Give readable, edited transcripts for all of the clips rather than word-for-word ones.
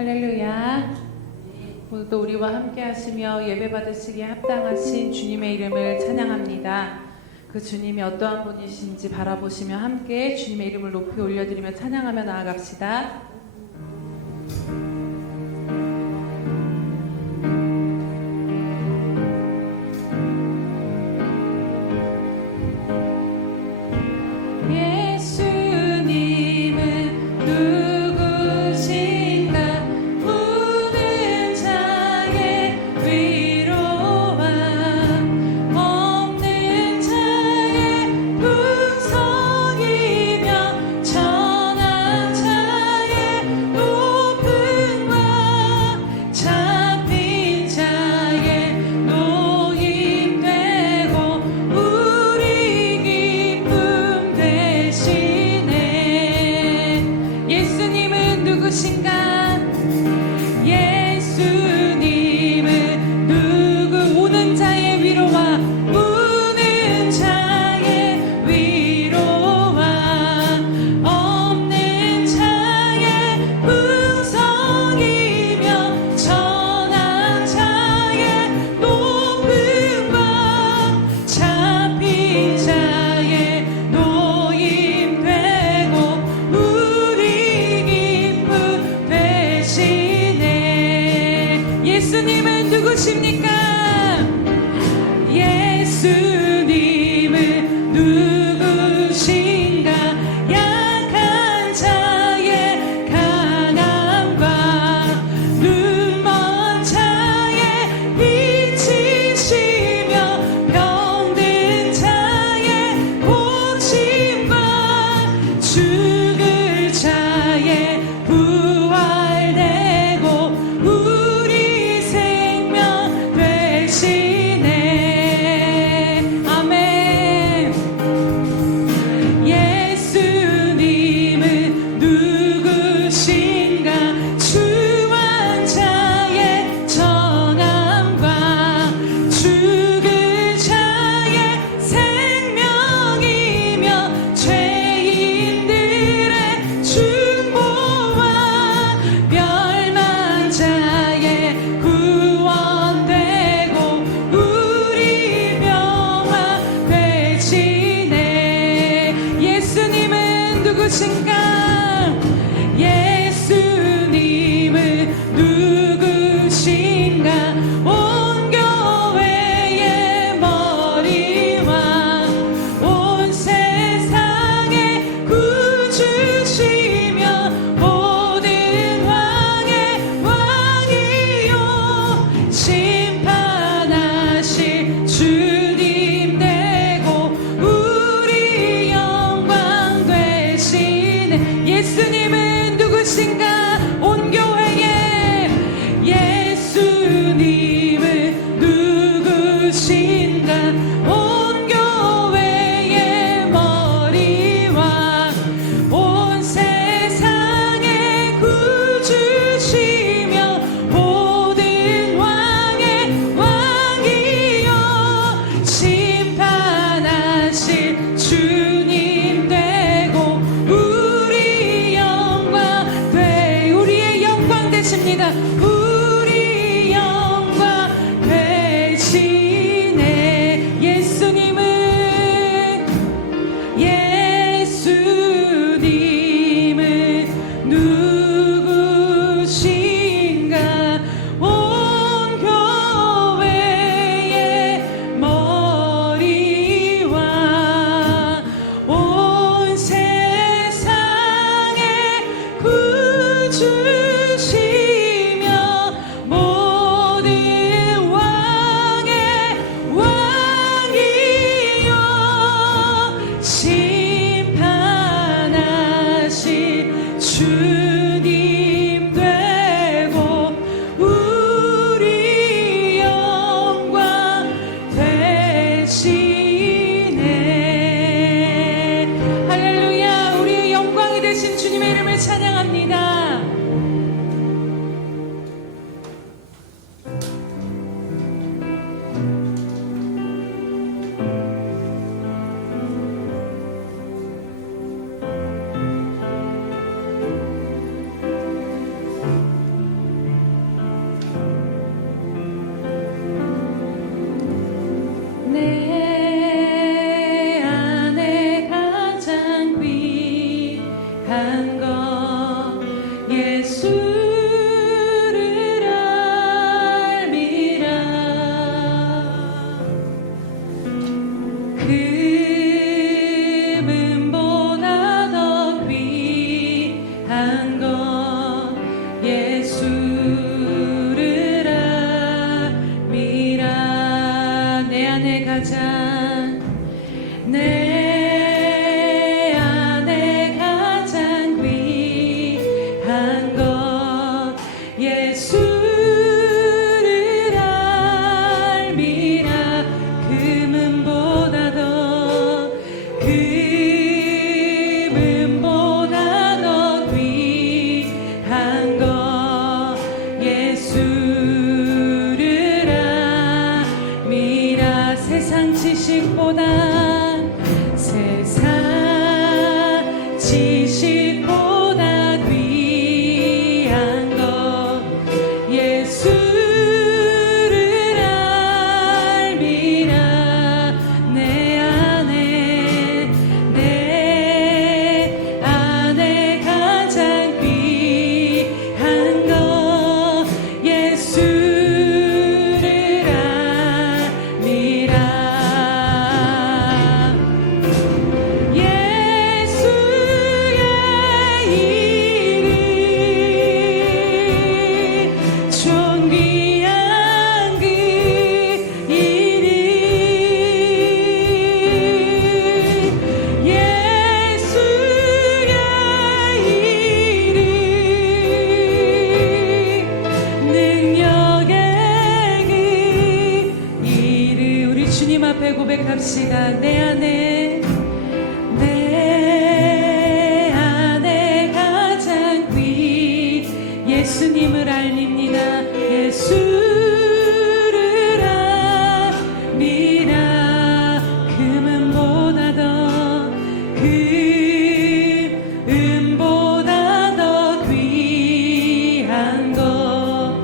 할렐루야. 오늘도 우리와 함께 하시며 예배 받으시기에 합당하신 주님의 이름을 찬양합니다. 그 주님이 어떠한 분이신지 바라보시며 함께 주님의 이름을 높이 올려드리며 찬양하며 나아갑시다. 예수님은 누구십니까? 예수님은 누구신가? 약한 자의 강함과 눈먼 자의 빛이시며 병든 자의 고침과 죽을 자의 부활되고 우리 생명 되시네. 아멘. 예수님은 누구신가? 주한 자의 정함과 죽을 자의 생명이며 죄인들의 중보와 멸망 자의 구원되고 우리 명화 되시네. 예수님은 누구신가? 예수님은 누구신가? 온 교회의 머리와 온 세상의 구주시며 모든 왕의 왕이요 심판하실 주님 되고 우리 영광 되시네. 예수님은 누구신가? 온 교회에 예수님은 누구신가? 온 교회의 머리와 온 세상의 구주시며 모든 왕의 왕이요 심판하실 주님 되고 우리 영광 되시네. 고백합시다. 내 안에 가장 귀 예수님을 알립니다. 예수를 알미라. 금보다 더 귀한 것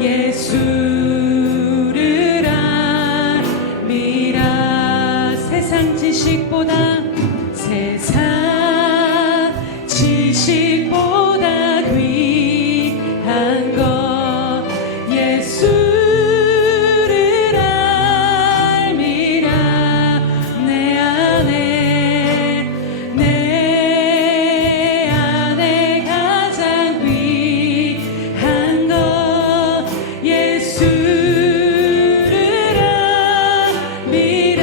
예수를 알미라. 세상 지식보다 귀한 것 예수를 알미라. 내 안에 가장 귀한 것 예수를 알미라.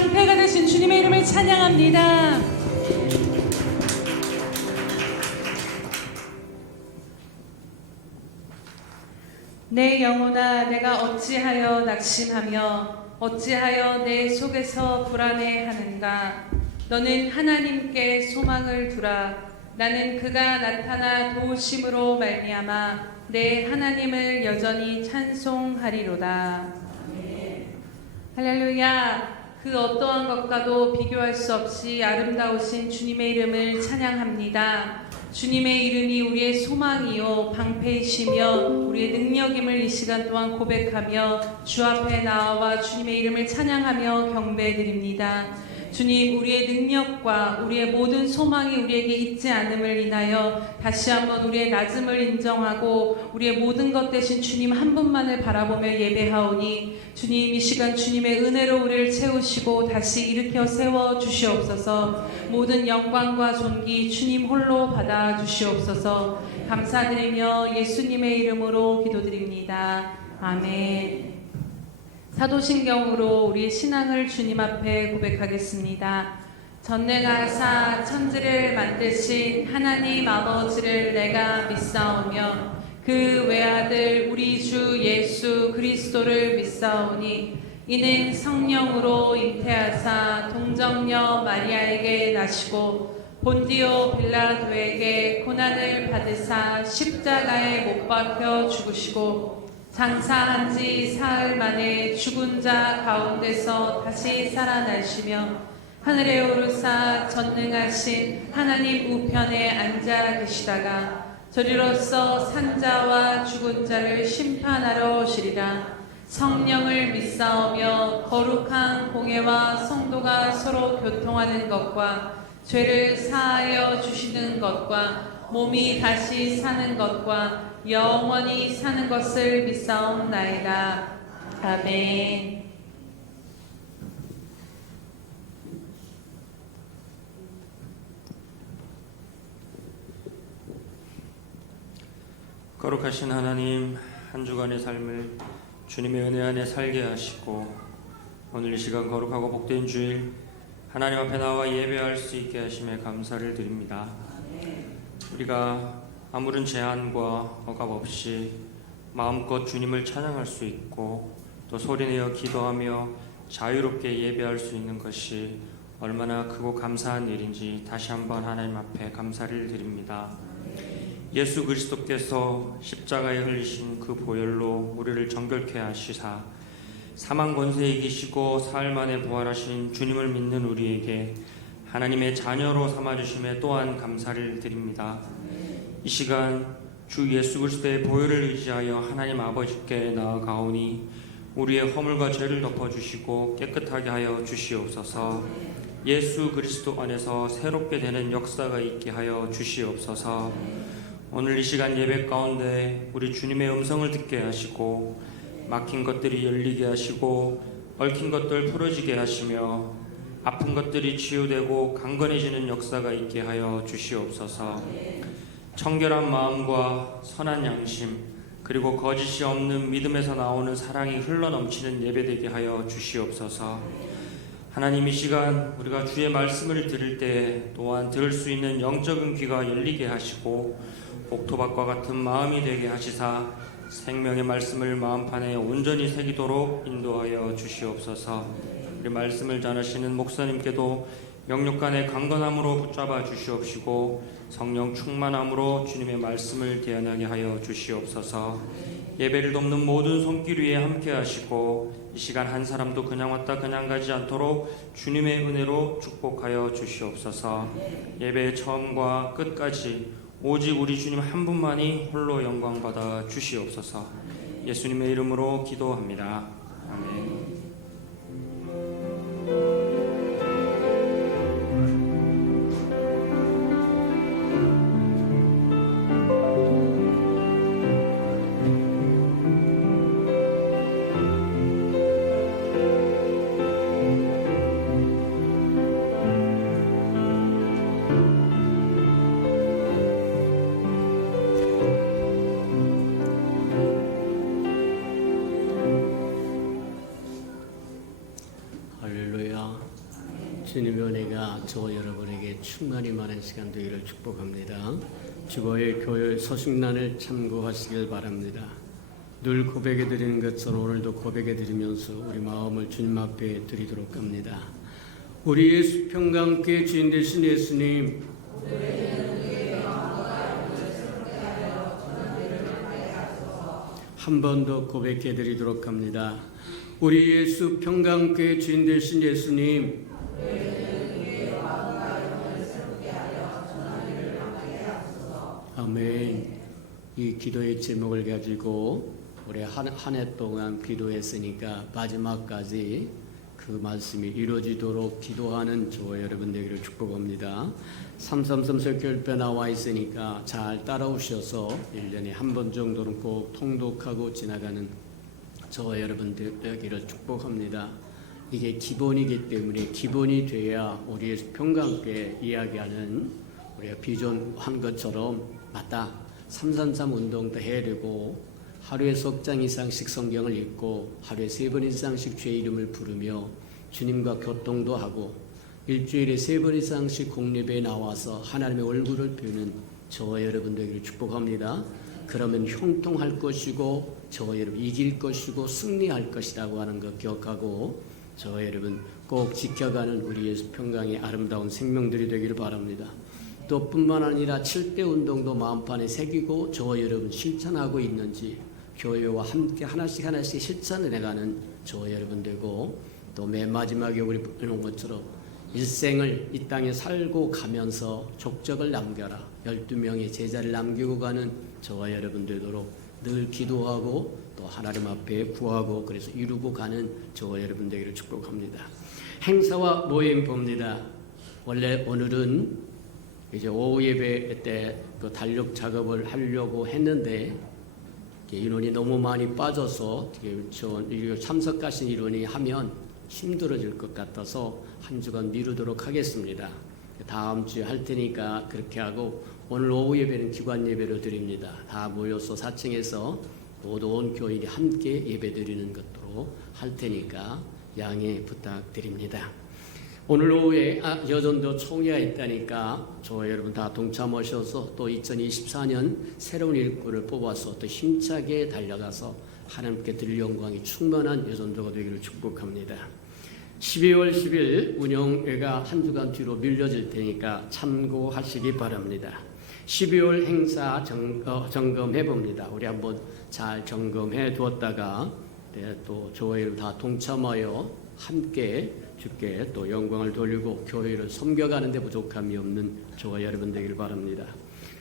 방패가 되신 주님의 이름을 찬양합니다. 내 영혼아, 내가 어찌하여 낙심하며 어찌하여 내 속에서 불안해하는가. 너는 하나님께 소망을 두라. 나는 그가 나타나 도우심으로 말미암아 내 하나님을 여전히 찬송하리로다. 할렐루야. 그 어떠한 것과도 비교할 수 없이 아름다우신 주님의 이름을 찬양합니다. 주님의 이름이 우리의 소망이요 방패이시며 우리의 능력임을 이 시간 동안 고백하며 주 앞에 나와 주님의 이름을 찬양하며 경배드립니다. 주님, 우리의 능력과 우리의 모든 소망이 우리에게 있지 않음을 인하여 다시 한번 우리의 낮음을 인정하고 우리의 모든 것 대신 주님 한 분만을 바라보며 예배하오니 주님, 이 시간 주님의 은혜로 우리를 채우시고 다시 일으켜 세워 주시옵소서. 모든 영광과 존귀 주님 홀로 받아 주시옵소서. 감사드리며 예수님의 이름으로 기도드립니다. 아멘. 사도신경으로 우리 신앙을 주님 앞에 고백하겠습니다. 전능하사 천지를 만드신 하나님 아버지를 내가 믿사오며 그 외아들 우리 주 예수 그리스도를 믿사오니 이는 성령으로 잉태하사 동정녀 마리아에게 나시고 본디오 빌라도에게 고난을 받으사 십자가에 못 박혀 죽으시고 장사한 지 사흘 만에 죽은 자 가운데서 다시 살아나시며 하늘에 오르사 전능하신 하나님 우편에 앉아 계시다가 저리로서 산자와 죽은 자를 심판하러 오시리라. 성령을 믿사오며 거룩한 공회와 성도가 서로 교통하는 것과 죄를 사하여 주시는 것과 몸이 다시 사는 것과 영원히 사는 것을 믿사옵나이다. 아멘. 거룩하신 하나님, 한 주간의 삶을 주님의 은혜 안에 살게 하시고 오늘 이 시간 거룩하고 복된 주일 하나님 앞에 나와 예배할 수 있게 하심에 감사를 드립니다. 우리가 아무런 제한과 억압 없이 마음껏 주님을 찬양할 수 있고 또 소리내어 기도하며 자유롭게 예배할 수 있는 것이 얼마나 크고 감사한 일인지 다시 한번 하나님 앞에 감사를 드립니다. 예수 그리스도께서 십자가에 흘리신 그 보혈로 우리를 정결케 하시사 사망 권세에 이기시고 사흘 만에 부활하신 주님을 믿는 우리에게 하나님의 자녀로 삼아주심에 또한 감사를 드립니다. 이 시간 주 예수 그리스도의 보혈을 의지하여 하나님 아버지께 나아가오니 우리의 허물과 죄를 덮어주시고 깨끗하게 하여 주시옵소서. 예수 그리스도 안에서 새롭게 되는 역사가 있게 하여 주시옵소서. 오늘 이 시간 예배 가운데 우리 주님의 음성을 듣게 하시고 막힌 것들이 열리게 하시고 얽힌 것들 풀어지게 하시며 아픈 것들이 치유되고 강건해지는 역사가 있게 하여 주시옵소서. 청결한 마음과 선한 양심 그리고 거짓이 없는 믿음에서 나오는 사랑이 흘러넘치는 예배되게 하여 주시옵소서. 하나님, 이 시간 우리가 주의 말씀을 들을 때 또한 들을 수 있는 영적인 귀가 열리게 하시고 옥토밭과 같은 마음이 되게 하시사 생명의 말씀을 마음판에 온전히 새기도록 인도하여 주시옵소서. 우리 말씀을 전하시는 목사님께도 영육간의 강건함으로 붙잡아 주시옵시고 성령 충만함으로 주님의 말씀을 대언하게 하여 주시옵소서. 예배를 돕는 모든 손길 위에 함께 하시고 이 시간 한 사람도 그냥 왔다 그냥 가지 않도록 주님의 은혜로 축복하여 주시옵소서. 예배의 처음과 끝까지 오직 우리 주님 한 분만이 홀로 영광받아 주시옵소서. 예수님의 이름으로 기도합니다. 아멘. 주님의 은혜가 저와 여러분에게 충만히 많은 시간 되기를 축복합니다. 주거의 교회 서식란을 참고하시길 바랍니다. 늘 고백해 드리는 것처럼 오늘도 고백해 드리면서 우리 마음을 주님 앞에 드리도록 합니다. 우리의 수평강교회 주인 되신 예수님, 한 번 더 고백해 드리도록 합니다. 우리 예수 평강교회 주인 되신 예수님, 아멘. 이 기도의 제목을 가지고 우리 한 해 동안 기도했으니까 마지막까지 그 말씀이 이루어지도록 기도하는 저와 여러분 되기를 축복합니다. 333 설교협회 나와 있으니까 잘 따라오셔서 1년에 한 번 정도는 꼭 통독하고 지나가는 저와 여러분 되기를 축복합니다. 이게 기본이기 때문에 기본이 돼야 우리의 평강교회 이야기하는 우리가 비전한 것처럼 맞다. 333 운동도 해야 되고 하루에 석 장 이상씩 성경을 읽고 하루에 3번 이상씩 주의 이름을 부르며 주님과 교통도 하고 일주일에 3번 이상씩 공예배에 나와서 하나님의 얼굴을 뵈는 저와 여러분 되기를 축복합니다. 그러면 형통할 것이고 저와 여러분 이길 것이고 승리할 것이라고 하는 것 기억하고 저와 여러분 꼭 지켜가는 우리 예수 평강의 아름다운 생명들이 되기를 바랍니다. 또 뿐만 아니라 7대 운동도 마음판에 새기고 저와 여러분 실천하고 있는지 교회와 함께 하나씩 실천을 해가는 저와 여러분 되고 또 맨 마지막에 우리 보는 것처럼 일생을 이 땅에 살고 가면서 족적을 남겨라 12명의 제자를 남기고 가는 저와 여러분 되도록 늘 기도하고 또 하나님 앞에 구하고 그래서 이루고 가는 저와 여러분 되기를 축복합니다. 행사와 모임 봅니다. 원래 오늘은 이제 오후 예배 때 그 달력 작업을 하려고 했는데 인원이 너무 많이 빠져서 참석하신 인원이 하면 힘들어질 것 같아서 한 주간 미루도록 하겠습니다. 다음 주에 할 테니까 그렇게 하고 오늘 오후 예배는 기관 예배로 드립니다. 다 모여서 4층에서 모든 교인이 함께 예배 드리는 것으로 할 테니까 양해 부탁드립니다. 오늘 오후에 여전도 총회가 있다니까 저와 여러분 다 동참하셔서 또 2024년 새로운 일꾼을 뽑아서 또 힘차게 달려가서 하나님께 드릴 영광이 충만한 여전도가 되기를 축복합니다. 12월 10일 운영회가 한 주간 뒤로 밀려질 테니까 참고하시기 바랍니다. 12월 행사 점검해 봅니다. 우리 한번 잘 점검해 두었다가 또 저와 여러분 다 동참하여 함께 주께 또 영광을 돌리고 교회를 섬겨가는 데 부족함이 없는 저와 여러분 되길 바랍니다.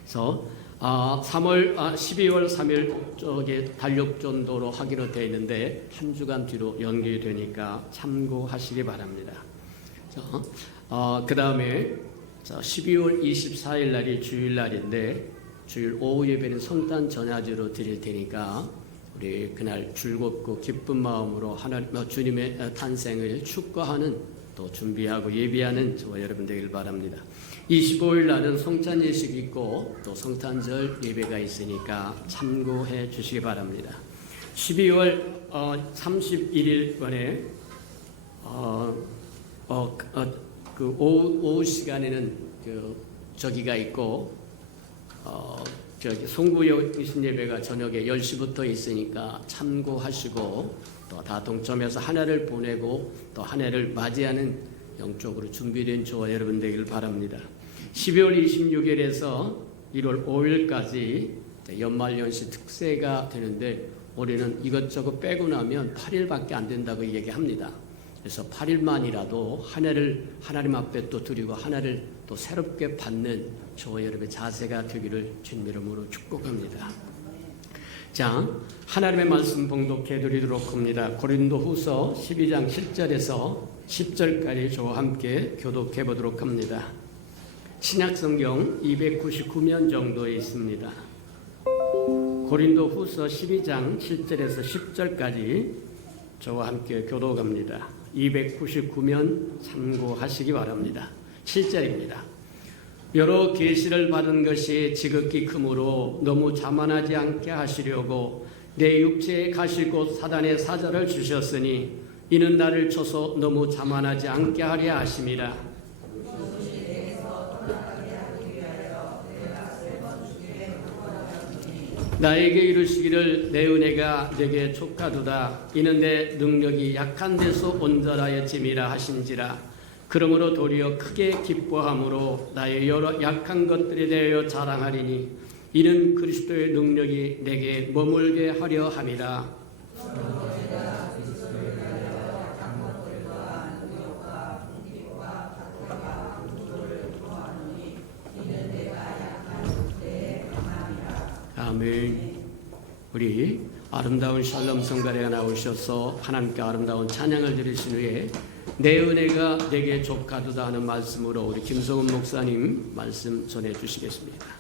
그래서 12월 3일 쪽에 달력전도로 하기로 되어 있는데 한 주간 뒤로 연기이 되니까 참고하시기 바랍니다. 그 다음에 12월 24일 날이 주일날인데 주일 오후 예배는 성탄 전야제로 드릴 테니까 우리 그날 즐겁고 기쁜 마음으로 하나님 주님의 탄생을 축구하는 또 준비하고 예비하는 저와 여러분 되길 바랍니다. 25일 날은 성찬 예식이 있고 또 성탄절 예배가 있으니까 참고해 주시기 바랍니다. 12월 31일번에 그 오후 시간에는 저기가 있고 송구여 이신 예배가 저녁에 10시부터 있으니까 참고하시고 또 다 동참해서 한 해를 보내고 또 한 해를 맞이하는 영적으로 준비된 저와 여러분 되길 바랍니다. 12월 26일에서 1월 5일까지 연말연시 특세가 되는데 올해는 이것저것 빼고 나면 8일밖에 안 된다고 얘기합니다. 그래서 8일만이라도 한 해를 하나님 앞에 또 드리고 한 해를 또 새롭게 받는 저와 여러분의 자세가 되기를 주님 이름으로 축복합니다. 자, 하나님의 말씀 봉독해 드리도록 합니다. 고린도후서 12장 7절에서 10절까지 저와 함께 교독해 보도록 합니다. 신약성경 299면 정도에 있습니다. 고린도후서 12장 7절에서 10절까지 저와 함께 교독합니다. 299면 참고하시기 바랍니다. 7절입니다. 여러 계시를 받은 것이 지극히 크므로 너무 자만하지 않게 하시려고 내 육체에 가실 곳 사단의 사자를 주셨으니 이는 나를 쳐서 너무 자만하지 않게 하려 하심이라. 나에게 이르시기를 내 은혜가 내게 족하도다. 이는 내 능력이 약한 데서 온전하여짐이라 하신지라. 그러므로 도리어 크게 기뻐함으로 나의 여러 약한 것들에 대하여 자랑하리니 이는 그리스도의 능력이 내게 머물게 하려 함이라. 아멘. 우리 아름다운 샬롬 성가대가 나오셔서 하나님께 아름다운 찬양을 드리신 후에 내 은혜가 내게 족하도다 하는 말씀으로 우리 김성훈 목사님 말씀 전해 주시겠습니다.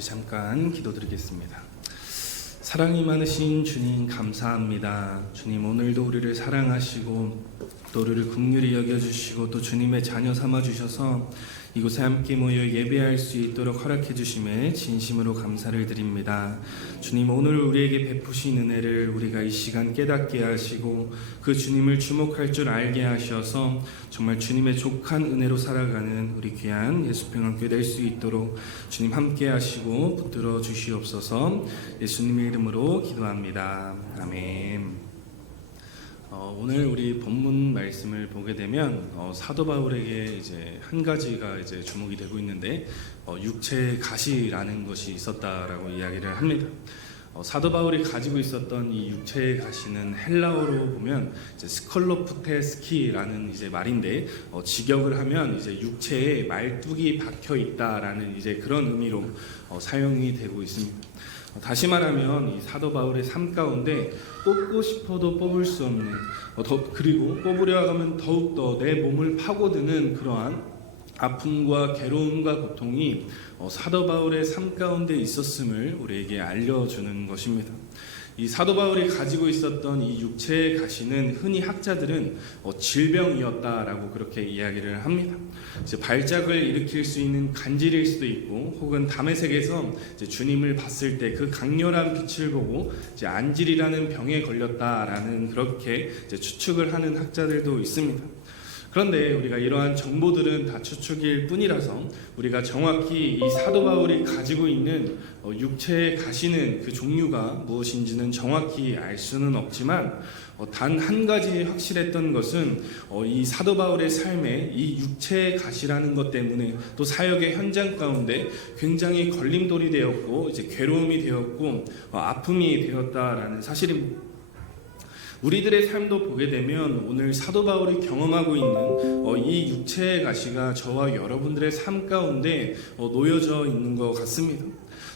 우리 잠깐 기도드리겠습니다. 사랑이 많으신 주님 감사합니다. 주님 오늘도 우리를 사랑하시고 또 우리를 긍휼히 여겨주시고 또 주님의 자녀 삼아주셔서 이곳에 함께 모여 예배할 수 있도록 허락해 주심에 진심으로 감사를 드립니다. 주님 오늘 우리에게 베푸신 은혜를 우리가 이 시간 깨닫게 하시고 그 주님을 주목할 줄 알게 하셔서 정말 주님의 족한 은혜로 살아가는 우리 귀한 예수평안교회 될 수 있도록 주님 함께 하시고 붙들어 주시옵소서. 예수님의 이름으로 기도합니다. 아멘. 오늘 우리 본문 말씀을 보게 되면 사도 바울에게 이제 한 가지가 이제 주목이 되고 있는데 육체의 가시라는 것이 있었다라고 이야기를 합니다. 사도 바울이 가지고 있었던 이 육체의 가시는 헬라어로 보면 이제 스컬로프테스키라는 이제 말인데 직역을 하면 이제 육체에 말뚝이 박혀 있다라는 이제 그런 의미로 사용이 되고 있습니다. 다시 말하면 이 사도 바울의 삶 가운데 뽑고 싶어도 뽑을 수 없는 그리고 뽑으려 하면 더욱더 내 몸을 파고드는 그러한 아픔과 괴로움과 고통이 사도 바울의 삶 가운데 있었음을 우리에게 알려주는 것입니다. 이 사도 바울이 가지고 있었던 이 육체의 가시는 흔히 학자들은 질병이었다라고 그렇게 이야기를 합니다. 이제 발작을 일으킬 수 있는 간질일 수도 있고 혹은 담에색에서 이제 주님을 봤을 때 그 강렬한 빛을 보고 이제 안질이라는 병에 걸렸다라는 그렇게 이제 추측을 하는 학자들도 있습니다. 그런데 우리가 이러한 정보들은 다 추측일 뿐이라서 우리가 정확히 이 사도 바울이 가지고 있는 육체에 가시는 그 종류가 무엇인지는 정확히 알 수는 없지만 단 한 가지 확실했던 것은 이 사도 바울의 삶에 이 육체의 가시라는 것 때문에 또 사역의 현장 가운데 굉장히 걸림돌이 되었고 이제 괴로움이 되었고 아픔이 되었다라는 사실입니다. 우리들의 삶도 보게 되면 오늘 사도 바울이 경험하고 있는 이 육체의 가시가 저와 여러분들의 삶 가운데 놓여져 있는 것 같습니다.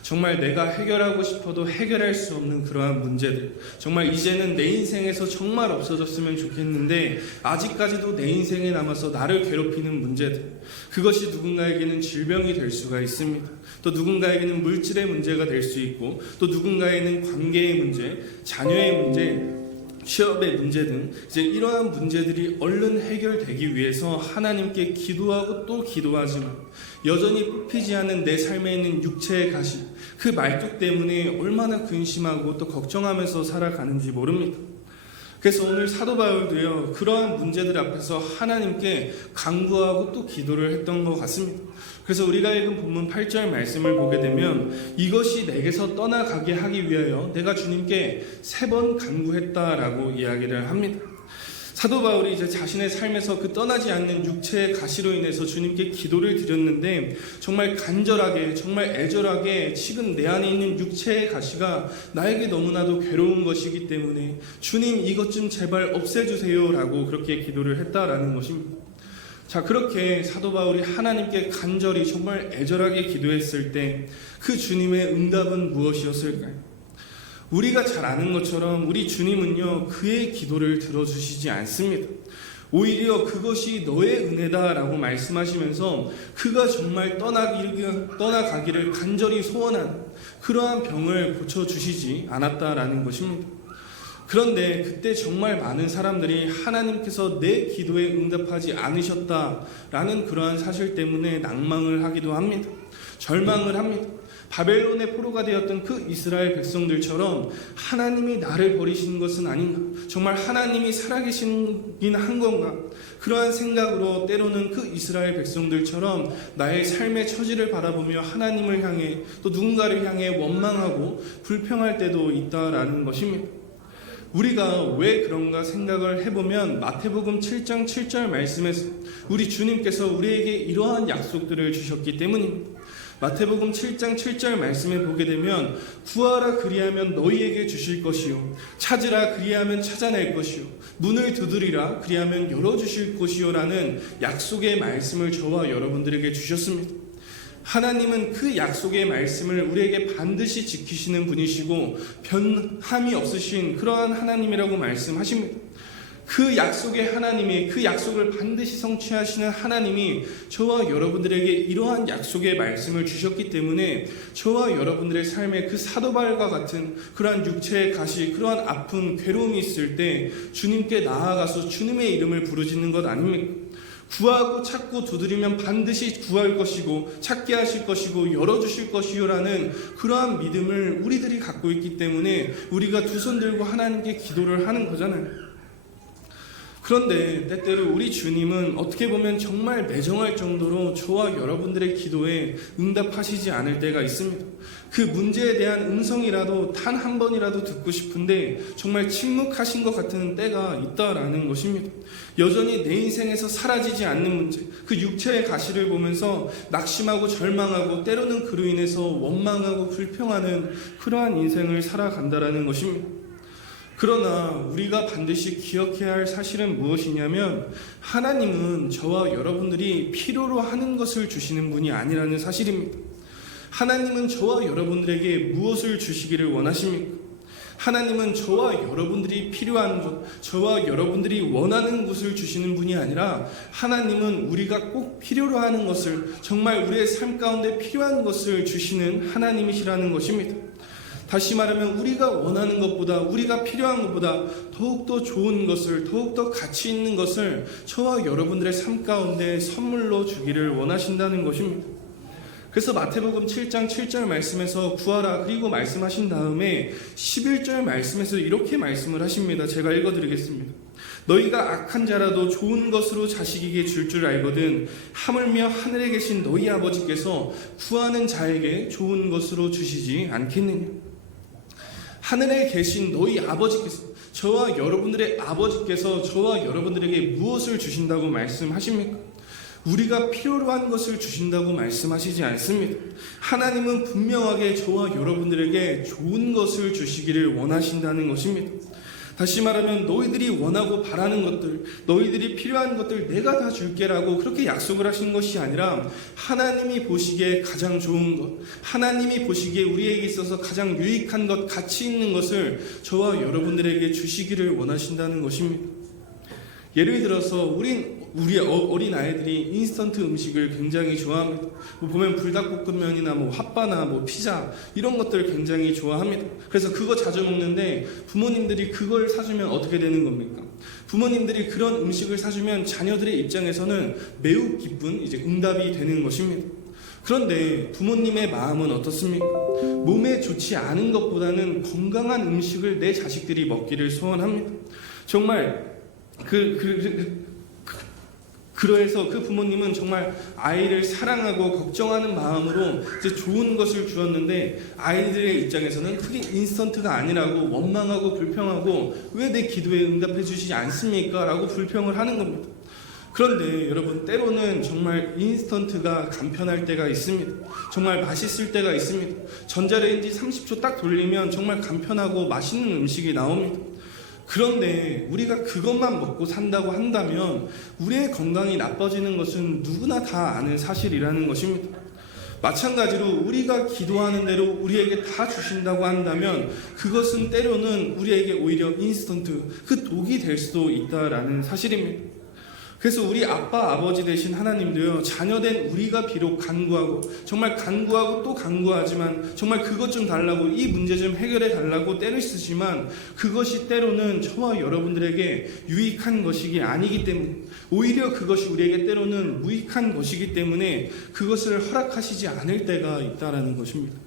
정말 내가 해결하고 싶어도 해결할 수 없는 그러한 문제들, 정말 이제는 내 인생에서 정말 없어졌으면 좋겠는데 아직까지도 내 인생에 남아서 나를 괴롭히는 문제들, 그것이 누군가에게는 질병이 될 수가 있습니다. 또 누군가에게는 물질의 문제가 될 수 있고 또 누군가에는 관계의 문제, 자녀의 문제, 취업의 문제 등 이제 이러한 문제들이 얼른 해결되기 위해서 하나님께 기도하고 또 기도하지만 여전히 뽑히지 않은 내 삶에 있는 육체의 가시, 그 말뚝 때문에 얼마나 근심하고 또 걱정하면서 살아가는지 모릅니다. 그래서 오늘 사도 바울도요, 그러한 문제들 앞에서 하나님께 간구하고 또 기도를 했던 것 같습니다. 그래서 우리가 읽은 본문 8절 말씀을 보게 되면 이것이 내게서 떠나가게 하기 위하여 내가 주님께 3번 간구했다라고 이야기를 합니다. 사도 바울이 이제 자신의 삶에서 그 떠나지 않는 육체의 가시로 인해서 주님께 기도를 드렸는데 정말 간절하게, 정말 애절하게 지금 내 안에 있는 육체의 가시가 나에게 너무나도 괴로운 것이기 때문에 주님 이것 좀 제발 없애주세요 라고 그렇게 기도를 했다라는 것입니다. 자, 그렇게 사도 바울이 하나님께 간절히 정말 애절하게 기도했을 때 그 주님의 응답은 무엇이었을까요? 우리가 잘 아는 것처럼 우리 주님은요, 그의 기도를 들어주시지 않습니다. 오히려 그것이 너의 은혜다라고 말씀하시면서 그가 정말 떠나가기를 간절히 소원한 그러한 병을 고쳐주시지 않았다라는 것입니다. 그런데 그때 정말 많은 사람들이 하나님께서 내 기도에 응답하지 않으셨다라는 그러한 사실 때문에 낭망을 하기도 합니다. 절망을 합니다. 바벨론의 포로가 되었던 그 이스라엘 백성들처럼 하나님이 나를 버리신 것은 아닌가? 정말 하나님이 살아계시긴 한 건가? 그러한 생각으로 때로는 그 이스라엘 백성들처럼 나의 삶의 처지를 바라보며 하나님을 향해 또 누군가를 향해 원망하고 불평할 때도 있다라는 것입니다. 우리가 왜 그런가 생각을 해보면 마태복음 7장 7절 말씀에서 우리 주님께서 우리에게 이러한 약속들을 주셨기 때문입니다. 마태복음 7장 7절 말씀에 보게 되면 구하라 그리하면 너희에게 주실 것이요 찾으라 그리하면 찾아낼 것이요 문을 두드리라 그리하면 열어주실 것이요 라는 약속의 말씀을 저와 여러분들에게 주셨습니다. 하나님은 그 약속의 말씀을 우리에게 반드시 지키시는 분이시고 변함이 없으신 그러한 하나님이라고 말씀하십니다. 그 약속의 하나님이, 그 약속을 반드시 성취하시는 하나님이 저와 여러분들에게 이러한 약속의 말씀을 주셨기 때문에 저와 여러분들의 삶에 그 사도 바울과 같은 그러한 육체의 가시, 그러한 아픈 괴로움이 있을 때 주님께 나아가서 주님의 이름을 부르짖는 것 아닙니까? 구하고 찾고 두드리면 반드시 구할 것이고 찾게 하실 것이고 열어주실 것이요라는 그러한 믿음을 우리들이 갖고 있기 때문에 우리가 두 손 들고 하나님께 기도를 하는 거잖아요. 그런데 때때로 우리 주님은 어떻게 보면 정말 매정할 정도로 저와 여러분들의 기도에 응답하시지 않을 때가 있습니다. 그 문제에 대한 음성이라도 단 한 번이라도 듣고 싶은데 정말 침묵하신 것 같은 때가 있다라는 것입니다. 여전히 내 인생에서 사라지지 않는 문제, 그 육체의 가시를 보면서 낙심하고 절망하고 때로는 그로 인해서 원망하고 불평하는 그러한 인생을 살아간다라는 것입니다. 그러나 우리가 반드시 기억해야 할 사실은 무엇이냐면 하나님은 저와 여러분들이 필요로 하는 것을 주시는 분이 아니라는 사실입니다. 하나님은 저와 여러분들에게 무엇을 주시기를 원하십니까? 하나님은 저와 여러분들이 필요한 것, 저와 여러분들이 원하는 것을 주시는 분이 아니라 하나님은 우리가 꼭 필요로 하는 것을, 정말 우리의 삶 가운데 필요한 것을 주시는 하나님이시라는 것입니다. 다시 말하면 우리가 원하는 것보다, 우리가 필요한 것보다 더욱더 좋은 것을, 더욱더 가치 있는 것을 저와 여러분들의 삶 가운데 선물로 주기를 원하신다는 것입니다. 그래서 마태복음 7장 7절 말씀에서 구하라 그리고 말씀하신 다음에 11절 말씀에서 이렇게 말씀을 하십니다. 제가 읽어드리겠습니다. 너희가 악한 자라도 좋은 것으로 자식에게 줄 알거든 하물며 하늘에 계신 너희 아버지께서 구하는 자에게 좋은 것으로 주시지 않겠느냐. 하늘에 계신 너희 아버지께서, 저와 여러분들의 아버지께서 저와 여러분들에게 무엇을 주신다고 말씀하십니까? 우리가 필요로 한 것을 주신다고 말씀하시지 않습니다. 하나님은 분명하게 저와 여러분들에게 좋은 것을 주시기를 원하신다는 것입니다. 다시 말하면 너희들이 원하고 바라는 것들, 너희들이 필요한 것들 내가 다 줄게라고 그렇게 약속을 하신 것이 아니라 하나님이 보시기에 가장 좋은 것, 하나님이 보시기에 우리에게 있어서 가장 유익한 것, 가치 있는 것을 저와 여러분들에게 주시기를 원하신다는 것입니다. 예를 들어서 우리 어린 아이들이 인스턴트 음식을 굉장히 좋아합니다. 보면 불닭볶음면이나 핫바나 피자 이런 것들을 굉장히 좋아합니다. 그래서 그거 자주 먹는데 부모님들이 그걸 사주면 어떻게 되는 겁니까? 부모님들이 그런 음식을 사주면 자녀들의 입장에서는 매우 기쁜 응답이 되는 것입니다. 그런데 부모님의 마음은 어떻습니까? 몸에 좋지 않은 것보다는 건강한 음식을 내 자식들이 먹기를 소원합니다. 정말 그래서 그 부모님은 정말 아이를 사랑하고 걱정하는 마음으로 좋은 것을 주었는데 아이들의 입장에서는 그게 인스턴트가 아니라고 원망하고 불평하고 왜 내 기도에 응답해 주시지 않습니까? 라고 불평을 하는 겁니다. 그런데 여러분, 때로는 정말 인스턴트가 간편할 때가 있습니다. 정말 맛있을 때가 있습니다. 전자레인지 30초 딱 돌리면 정말 간편하고 맛있는 음식이 나옵니다. 그런데 우리가 그것만 먹고 산다고 한다면 우리의 건강이 나빠지는 것은 누구나 다 아는 사실이라는 것입니다. 마찬가지로 우리가 기도하는 대로 우리에게 다 주신다고 한다면 그것은 때로는 우리에게 오히려 인스턴트, 그 독이 될 수도 있다라는 사실입니다. 그래서 우리 아빠, 아버지 되신 하나님도요, 자녀된 우리가 비록 간구하고 정말 간구하고 또 간구하지만 정말 그것 좀 달라고, 이 문제 좀 해결해 달라고 때를 쓰지만 그것이 때로는 저와 여러분들에게 유익한 것이 아니기 때문에, 오히려 그것이 우리에게 때로는 무익한 것이기 때문에 그것을 허락하시지 않을 때가 있다라는 것입니다.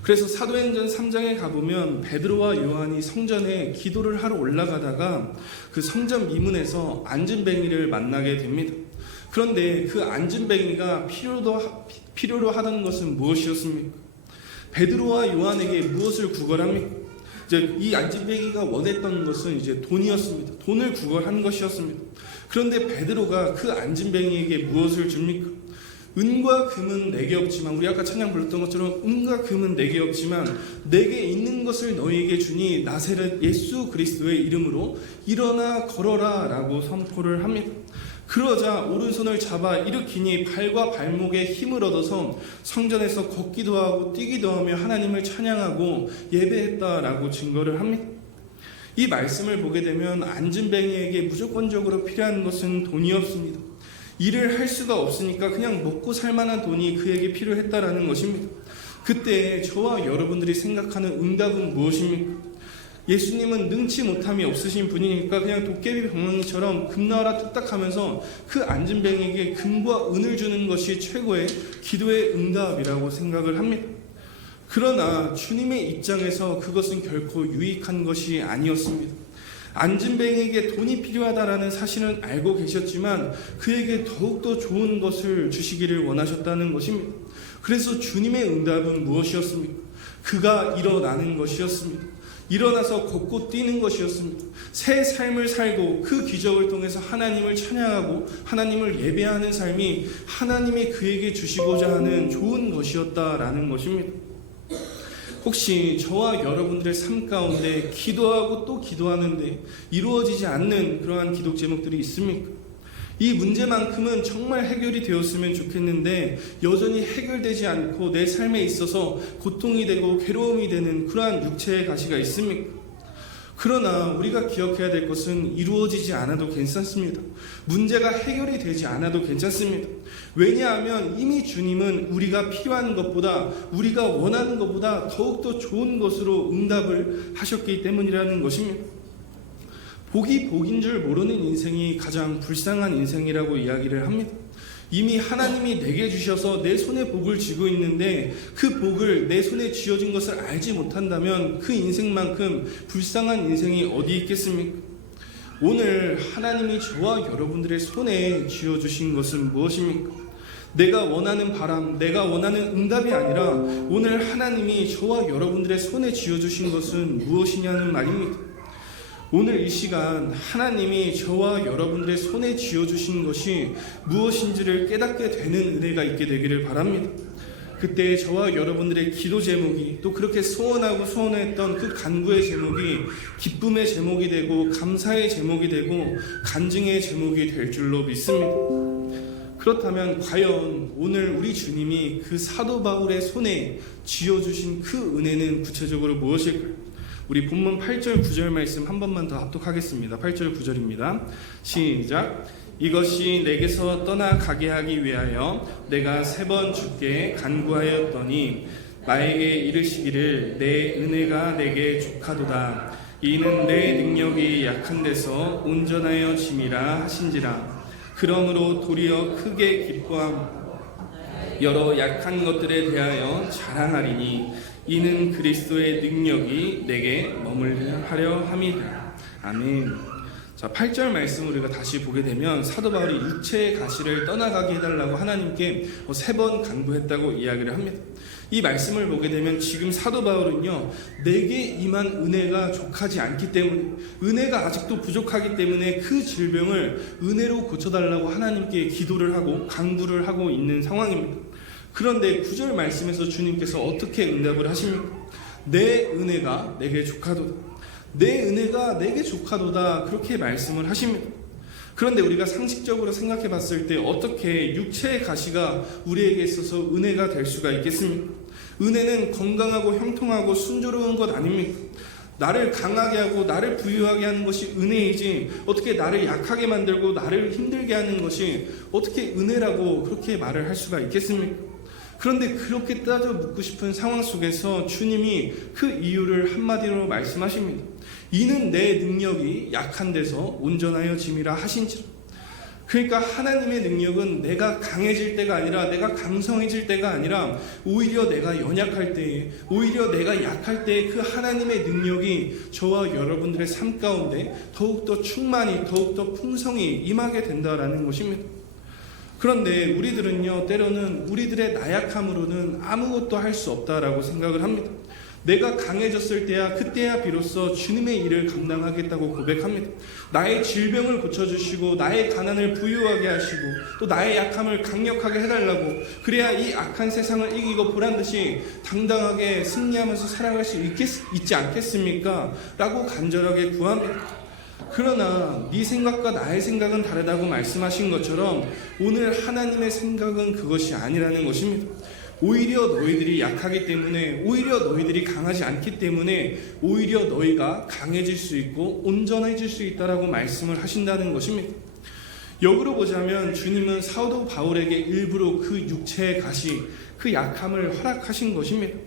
그래서 사도행전 3장에 가보면 베드로와 요한이 성전에 기도를 하러 올라가다가 그 성전 미문에서 안진뱅이를 만나게 됩니다. 그런데 그 안진뱅이가 필요로 하던 것은 무엇이었습니까? 베드로와 요한에게 무엇을 구걸합니까? 이 안진뱅이가 원했던 것은 돈이었습니다. 돈을 구걸한 것이었습니다. 그런데 베드로가 그 안진뱅이에게 무엇을 줍니까? 은과 금은 내게 없지만, 우리 아까 찬양 불렀던 것처럼 은과 금은 내게 없지만 내게 있는 것을 너희에게 주니 나사렛 예수 그리스도의 이름으로 일어나 걸어라 라고 선포를 합니다. 그러자 오른손을 잡아 일으키니 발과 발목에 힘을 얻어서 성전에서 걷기도 하고 뛰기도 하며 하나님을 찬양하고 예배했다라고 증거를 합니다. 이 말씀을 보게 되면 안진뱅이에게 무조건적으로 필요한 것은 돈이 없습니다. 일을 할 수가 없으니까 그냥 먹고 살 만한 돈이 그에게 필요했다라는 것입니다. 그때 저와 여러분들이 생각하는 응답은 무엇입니까? 예수님은 능치 못함이 없으신 분이니까 그냥 도깨비 방망이처럼 금나와라 뚝딱하면서 그 안진뱅이에게 금과 은을 주는 것이 최고의 기도의 응답이라고 생각을 합니다. 그러나 주님의 입장에서 그것은 결코 유익한 것이 아니었습니다. 안진뱅이에게 돈이 필요하다라는 사실은 알고 계셨지만 그에게 더욱더 좋은 것을 주시기를 원하셨다는 것입니다. 그래서 주님의 응답은 무엇이었습니까? 그가 일어나는 것이었습니다. 일어나서 걷고 뛰는 것이었습니다. 새 삶을 살고 그 기적을 통해서 하나님을 찬양하고 하나님을 예배하는 삶이 하나님이 그에게 주시고자 하는 좋은 것이었다라는 것입니다. 혹시 저와 여러분들의 삶 가운데 기도하고 또 기도하는데 이루어지지 않는 그러한 기도 제목들이 있습니까? 이 문제만큼은 정말 해결이 되었으면 좋겠는데 여전히 해결되지 않고 내 삶에 있어서 고통이 되고 괴로움이 되는 그러한 육체의 가시가 있습니까? 그러나 우리가 기억해야 될 것은 이루어지지 않아도 괜찮습니다. 문제가 해결이 되지 않아도 괜찮습니다. 왜냐하면 이미 주님은 우리가 필요한 것보다 우리가 원하는 것보다 더욱더 좋은 것으로 응답을 하셨기 때문이라는 것입니다. 복이 복인 줄 모르는 인생이 가장 불쌍한 인생이라고 이야기를 합니다. 이미 하나님이 내게 주셔서 내 손에 복을 쥐고 있는데 그 복을 내 손에 쥐어진 것을 알지 못한다면 그 인생만큼 불쌍한 인생이 어디 있겠습니까? 오늘 하나님이 저와 여러분들의 손에 쥐어주신 것은 무엇입니까? 내가 원하는 바람, 내가 원하는 응답이 아니라 오늘 하나님이 저와 여러분들의 손에 쥐어주신 것은 무엇이냐는 말입니다. 오늘 이 시간 하나님이 저와 여러분들의 손에 쥐어주신 것이 무엇인지를 깨닫게 되는 은혜가 있게 되기를 바랍니다. 그때 저와 여러분들의 기도 제목이 또 그렇게 소원하고 소원했던 그 간구의 제목이 기쁨의 제목이 되고 감사의 제목이 되고 간증의 제목이 될 줄로 믿습니다. 그렇다면 과연 오늘 우리 주님이 그 사도 바울의 손에 쥐어주신 그 은혜는 구체적으로 무엇일까요? 우리 본문 8절 9절 말씀 한 번만 더 합독하겠습니다. 8절 9절입니다. 시작. 이것이 내게서 떠나가게 하기 위하여 내가 3번 주께 간구하였더니 나에게 이르시기를 내 은혜가 내게 족하도다. 이는 내 능력이 약한 데서 온전하여 짐이라 하신지라. 그러므로 도리어 크게 기뻐함 여러 약한 것들에 대하여 자랑하리니 이는 그리스도의 능력이 내게 머물하려 함이다. 아멘. 자, 8절 말씀 우리가 다시 보게 되면 사도 바울이 육체의 가시를 떠나가게 해달라고 하나님께 3번 간구했다고 이야기를 합니다. 이 말씀을 보게 되면 지금 사도 바울은요, 내게 임한 은혜가 족하지 않기 때문에, 은혜가 아직도 부족하기 때문에 그 질병을 은혜로 고쳐달라고 하나님께 기도를 하고 간구를 하고 있는 상황입니다. 그런데 9절 말씀에서 주님께서 어떻게 응답을 하십니까? 내 은혜가 내게 족하도다. 내 은혜가 내게 족하도다. 그렇게 말씀을 하십니다. 그런데 우리가 상식적으로 생각해 봤을 때 어떻게 육체의 가시가 우리에게 있어서 은혜가 될 수가 있겠습니까? 은혜는 건강하고 형통하고 순조로운 것 아닙니까? 나를 강하게 하고 나를 부유하게 하는 것이 은혜이지 어떻게 나를 약하게 만들고 나를 힘들게 하는 것이 어떻게 은혜라고 그렇게 말을 할 수가 있겠습니까? 그런데 그렇게 따져 묻고 싶은 상황 속에서 주님이 그 이유를 한마디로 말씀하십니다. 이는 내 능력이 약한 데서 온전하여 짐이라 하신지라. 그러니까 하나님의 능력은 내가 강해질 때가 아니라 내가 강성해질 때가 아니라 오히려 내가 연약할 때에 오히려 내가 약할 때에 그 하나님의 능력이 저와 여러분들의 삶 가운데 더욱더 충만히 더욱더 풍성히 임하게 된다라는 것입니다. 그런데 우리들은요, 때로는 우리들의 나약함으로는 아무것도 할 수 없다라고 생각을 합니다. 내가 강해졌을 때야 그때야 비로소 주님의 일을 감당하겠다고 고백합니다. 나의 질병을 고쳐주시고 나의 가난을 부유하게 하시고 또 나의 약함을 강력하게 해달라고, 그래야 이 악한 세상을 이기고 보란듯이 당당하게 승리하면서 살아갈 수 있지 않겠습니까? 라고 간절하게 구합니다. 그러나 네 생각과 나의 생각은 다르다고 말씀하신 것처럼 오늘 하나님의 생각은 그것이 아니라는 것입니다. 오히려 너희들이 약하기 때문에, 오히려 너희들이 강하지 않기 때문에 오히려 너희가 강해질 수 있고 온전해질 수 있다라고 말씀을 하신다는 것입니다. 역으로 보자면 주님은 사도 바울에게 일부러 그 육체의 가시, 그 약함을 허락하신 것입니다.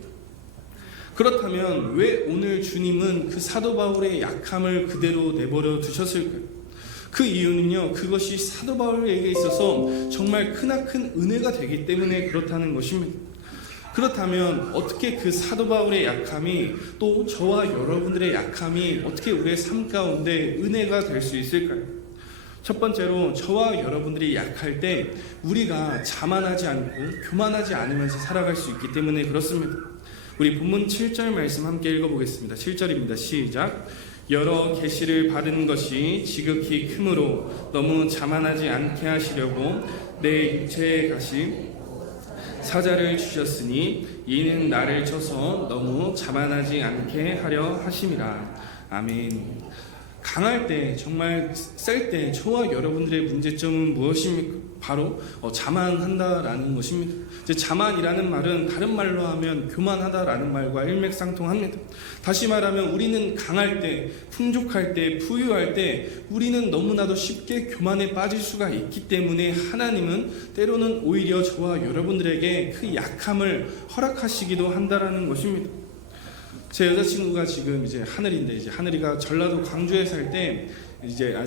그렇다면 왜 오늘 주님은 그 사도 바울의 약함을 그대로 내버려 두셨을까요? 그 이유는요, 그것이 사도 바울에게 있어서 정말 크나큰 은혜가 되기 때문에 그렇다는 것입니다. 그렇다면 어떻게 그 사도 바울의 약함이 또 저와 여러분들의 약함이 어떻게 우리의 삶 가운데 은혜가 될 수 있을까요? 첫 번째로, 저와 여러분들이 약할 때 우리가 자만하지 않고 교만하지 않으면서 살아갈 수 있기 때문에 그렇습니다. 우리 본문 7절 말씀 함께 읽어보겠습니다. 7절입니다. 시작. 여러 계시를 받은 것이 지극히 크므로 너무 자만하지 않게 하시려고 내 육체에 가시 사자를 주셨으니 이는 나를 쳐서 너무 자만하지 않게 하려 하심이라. 아멘. 강할 때, 정말 셀 때 저와 여러분들의 문제점은 무엇입니까? 바로 자만한다라는 것입니다. 이제 자만이라는 말은 다른 말로 하면 교만하다라는 말과 일맥상통합니다. 다시 말하면 우리는 강할 때, 풍족할 때, 부유할 때 우리는 너무나도 쉽게 교만에 빠질 수가 있기 때문에 하나님은 때로는 오히려 저와 여러분들에게 그 약함을 허락하시기도 한다라는 것입니다. 제 여자친구가 지금 이제 하늘인데, 이제 하늘이가 전라도 광주에 살 때,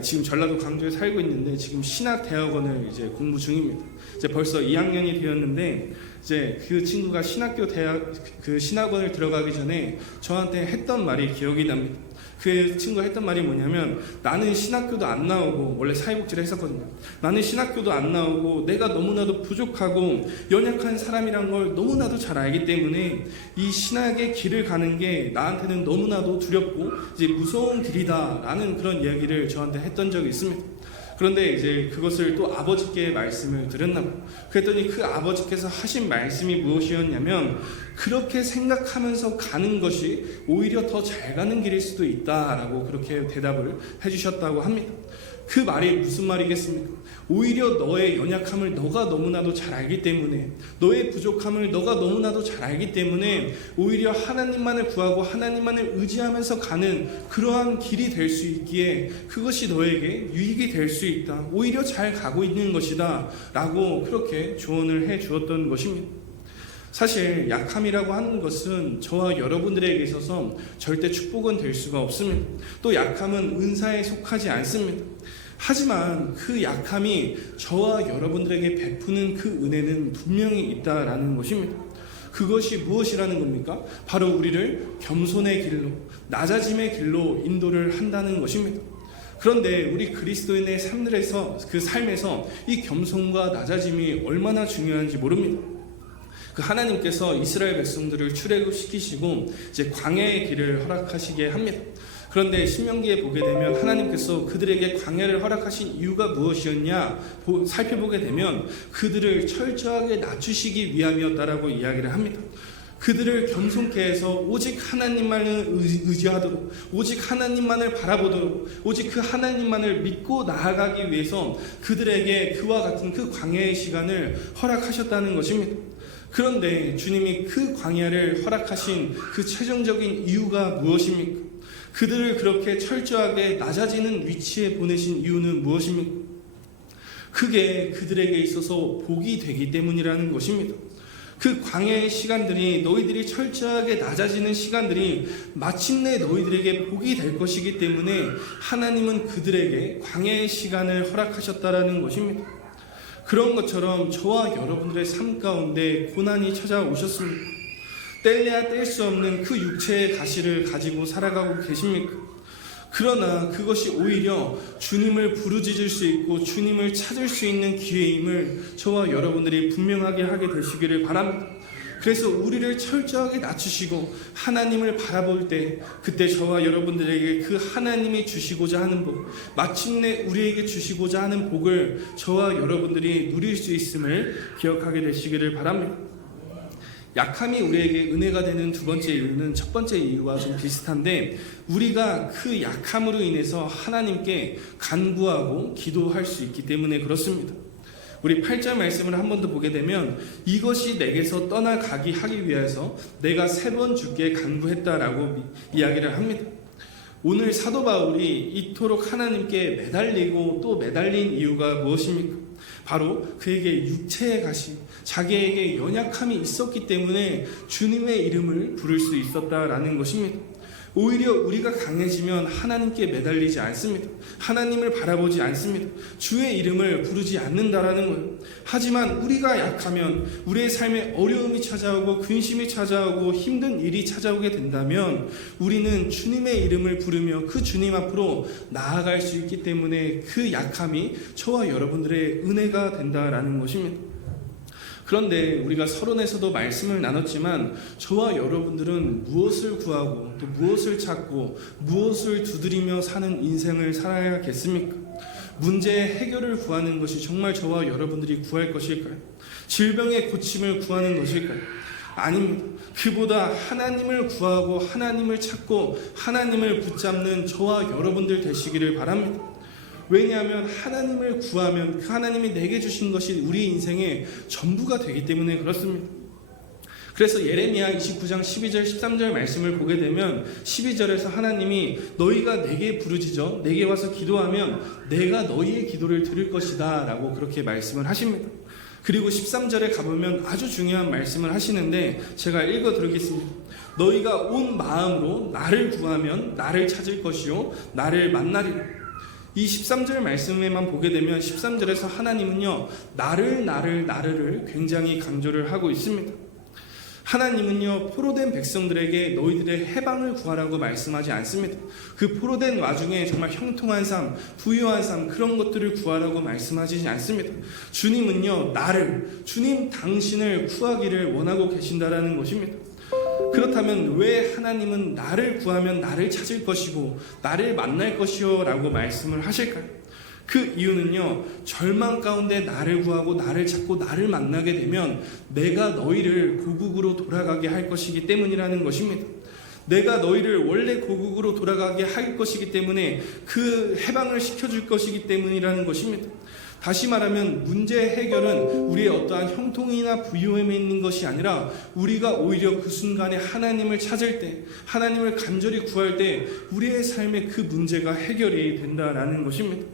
지금 전라도 광주에 살고 있는데 지금 신학대학원을 이제 공부 중입니다. 이제 벌써 2학년이 되었는데, 이제 그 친구가 신학원을 들어가기 전에 저한테 했던 말이 기억이 납니다. 그 친구가 했던 말이 뭐냐면, 나는 신학교도 안 나오고, 원래 사회복지를 했었거든요. 나는 신학교도 안 나오고 내가 너무나도 부족하고 연약한 사람이란 걸 너무나도 잘 알기 때문에 이 신학의 길을 가는 게 나한테는 너무나도 두렵고 이제 무서운 길이다 라는 그런 이야기를 저한테 했던 적이 있습니다. 그런데 이제 그것을 또 아버지께 말씀을 드렸나 봐요. 그랬더니 그 아버지께서 하신 말씀이 무엇이었냐면, 그렇게 생각하면서 가는 것이 오히려 더 잘 가는 길일 수도 있다라고 그렇게 대답을 해주셨다고 합니다. 그 말이 무슨 말이겠습니까? 오히려 너의 연약함을 너가 너무나도 잘 알기 때문에, 너의 부족함을 너가 너무나도 잘 알기 때문에 오히려 하나님만을 구하고 하나님만을 의지하면서 가는 그러한 길이 될 수 있기에 그것이 너에게 유익이 될 수 있다, 오히려 잘 가고 있는 것이다 라고 그렇게 조언을 해 주었던 것입니다. 사실 약함이라고 하는 것은 저와 여러분들에게 있어서 절대 축복은 될 수가 없습니다. 또 약함은 은사에 속하지 않습니다. 하지만 그 약함이 저와 여러분들에게 베푸는 그 은혜는 분명히 있다라는 것입니다. 그것이 무엇이라는 겁니까? 바로 우리를 겸손의 길로, 낮아짐의 길로 인도를 한다는 것입니다. 그런데 우리 그리스도인의 그 삶에서 이 겸손과 낮아짐이 얼마나 중요한지 모릅니다. 그 하나님께서 이스라엘 백성들을 출애굽시키시고 이제 광야의 길을 허락하시게 합니다. 그런데 신명기에 보게 되면 하나님께서 그들에게 광야를 허락하신 이유가 무엇이었냐 살펴보게 되면 그들을 철저하게 낮추시기 위함이었다라고 이야기를 합니다. 그들을 겸손케 해서 오직 하나님만을 의지하도록, 오직 하나님만을 바라보도록, 오직 그 하나님만을 믿고 나아가기 위해서 그들에게 그와 같은 그 광야의 시간을 허락하셨다는 것입니다. 그런데 주님이 그 광야를 허락하신 그 최종적인 이유가 무엇입니까? 그들을 그렇게 철저하게 낮아지는 위치에 보내신 이유는 무엇입니까? 그게 그들에게 있어서 복이 되기 때문이라는 것입니다. 그 광야의 시간들이, 너희들이 철저하게 낮아지는 시간들이 마침내 너희들에게 복이 될 것이기 때문에 하나님은 그들에게 광야의 시간을 허락하셨다라는 것입니다. 그런 것처럼 저와 여러분들의 삶 가운데 고난이 찾아오셨습니다. 뗄래야 뗄 수 없는 그 육체의 가시를 가지고 살아가고 계십니까? 그러나 그것이 오히려 주님을 부르짖을 수 있고 주님을 찾을 수 있는 기회임을 저와 여러분들이 분명하게 하게 되시기를 바랍니다. 그래서 우리를 철저하게 낮추시고 하나님을 바라볼 때, 그때 저와 여러분들에게 그 하나님이 주시고자 하는 복, 마침내 우리에게 주시고자 하는 복을 저와 여러분들이 누릴 수 있음을 기억하게 되시기를 바랍니다. 약함이 우리에게 은혜가 되는 두 번째 이유는 첫 번째 이유와 좀 비슷한데, 우리가 그 약함으로 인해서 하나님께 간구하고 기도할 수 있기 때문에 그렇습니다. 우리 8절 말씀을 한 번 더 보게 되면 이것이 내게서 떠나가기 하기 위해서 내가 3번 주께 간구했다라고 이야기를 합니다. 오늘 사도 바울이 이토록 하나님께 매달리고 또 매달린 이유가 무엇입니까? 바로 그에게 육체의 가시, 자기에게 연약함이 있었기 때문에 주님의 이름을 부를 수 있었다라는 것입니다. 오히려 우리가 강해지면 하나님께 매달리지 않습니다. 하나님을 바라보지 않습니다. 주의 이름을 부르지 않는다라는 거예요. 하지만 우리가 약하면 우리의 삶에 어려움이 찾아오고 근심이 찾아오고 힘든 일이 찾아오게 된다면 우리는 주님의 이름을 부르며 그 주님 앞으로 나아갈 수 있기 때문에 그 약함이 저와 여러분들의 은혜가 된다라는 것입니다. 그런데 우리가 서론에서도 말씀을 나눴지만 저와 여러분들은 무엇을 구하고 또 무엇을 찾고 무엇을 두드리며 사는 인생을 살아야겠습니까? 문제의 해결을 구하는 것이 정말 저와 여러분들이 구할 것일까요? 질병의 고침을 구하는 것일까요? 아닙니다. 그보다 하나님을 구하고 하나님을 찾고 하나님을 붙잡는 저와 여러분들 되시기를 바랍니다. 왜냐하면 하나님을 구하면 그 하나님이 내게 주신 것이 우리 인생의 전부가 되기 때문에 그렇습니다. 그래서 예레미야 29장 12절 13절 말씀을 보게 되면 12절에서 하나님이 너희가 내게 부르짖어 내게 와서 기도하면 내가 너희의 기도를 들을 것이다 라고 그렇게 말씀을 하십니다. 그리고 13절에 가보면 아주 중요한 말씀을 하시는데 제가 읽어 드리겠습니다. 너희가 온 마음으로 나를 구하면 나를 찾을 것이요 나를 만나리라. 이 13절 말씀에만 보게 되면 13절에서 하나님은요 나를 굉장히 강조를 하고 있습니다. 하나님은요 포로된 백성들에게 너희들의 해방을 구하라고 말씀하지 않습니다. 그 포로된 와중에 정말 형통한 삶, 부유한 삶 그런 것들을 구하라고 말씀하지 않습니다. 주님은요 주님 당신을 구하기를 원하고 계신다라는 것입니다. 그렇다면 왜 하나님은 나를 구하면 나를 찾을 것이고 나를 만날 것이요 라고 말씀을 하실까요? 그 이유는요 절망 가운데 나를 구하고 나를 찾고 나를 만나게 되면 내가 너희를 고국으로 돌아가게 할 것이기 때문이라는 것입니다. 내가 너희를 원래 고국으로 돌아가게 할 것이기 때문에 그 해방을 시켜줄 것이기 때문이라는 것입니다. 다시 말하면 문제의 해결은 우리의 어떠한 형통이나 부유함에 있는 것이 아니라 우리가 오히려 그 순간에 하나님을 찾을 때 하나님을 간절히 구할 때 우리의 삶의 그 문제가 해결이 된다라는 것입니다.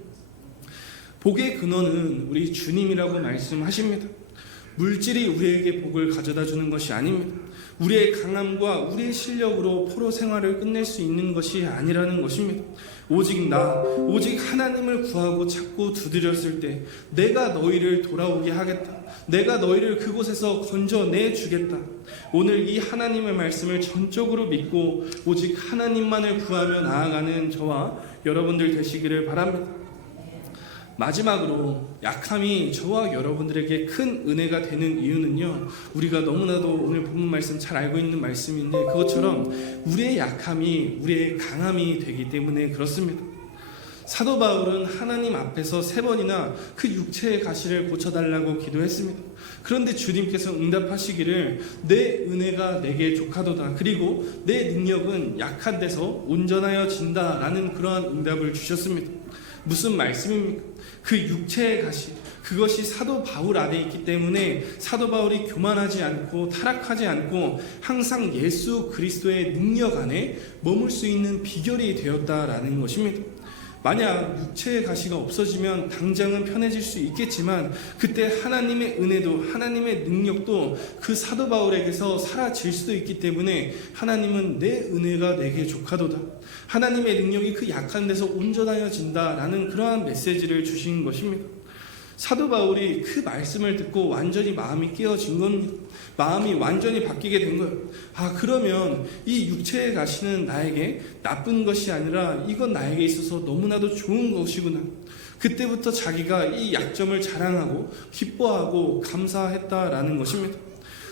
복의 근원은 우리 주님이라고 말씀하십니다. 물질이 우리에게 복을 가져다 주는 것이 아닙니다. 우리의 강함과 우리의 실력으로 포로 생활을 끝낼 수 있는 것이 아니라는 것입니다. 오직 하나님을 구하고 찾고 두드렸을 때 내가 너희를 돌아오게 하겠다. 내가 너희를 그곳에서 건져내 주겠다. 오늘 이 하나님의 말씀을 전적으로 믿고 오직 하나님만을 구하며 나아가는 저와 여러분들 되시기를 바랍니다. 마지막으로 약함이 저와 여러분들에게 큰 은혜가 되는 이유는요 우리가 너무나도 오늘 본문 말씀 잘 알고 있는 말씀인데 그것처럼 우리의 약함이 우리의 강함이 되기 때문에 그렇습니다. 사도 바울은 하나님 앞에서 3번이나 그 육체의 가시를 고쳐달라고 기도했습니다. 그런데 주님께서 응답하시기를 내 은혜가 내게 족하도다. 그리고 내 능력은 약한 데서 온전하여진다 라는 그러한 응답을 주셨습니다. 무슨 말씀입니까? 그 육체의 가시 그것이 사도 바울 안에 있기 때문에 사도 바울이 교만하지 않고 타락하지 않고 항상 예수 그리스도의 능력 안에 머물 수 있는 비결이 되었다라는 것입니다. 만약 육체의 가시가 없어지면 당장은 편해질 수 있겠지만 그때 하나님의 은혜도 하나님의 능력도 그 사도 바울에게서 사라질 수도 있기 때문에 하나님은 내 은혜가 내게 족하도다. 하나님의 능력이 그 약한 데서 온전하여진다라는 그러한 메시지를 주신 것입니다. 사도 바울이 그 말씀을 듣고 완전히 마음이 깨어진 겁니다. 마음이 완전히 바뀌게 된 거예요. 그러면 이 육체의 가시는 나에게 나쁜 것이 아니라 이건 나에게 있어서 너무나도 좋은 것이구나. 그때부터 자기가 이 약점을 자랑하고 기뻐하고 감사했다라는 것입니다.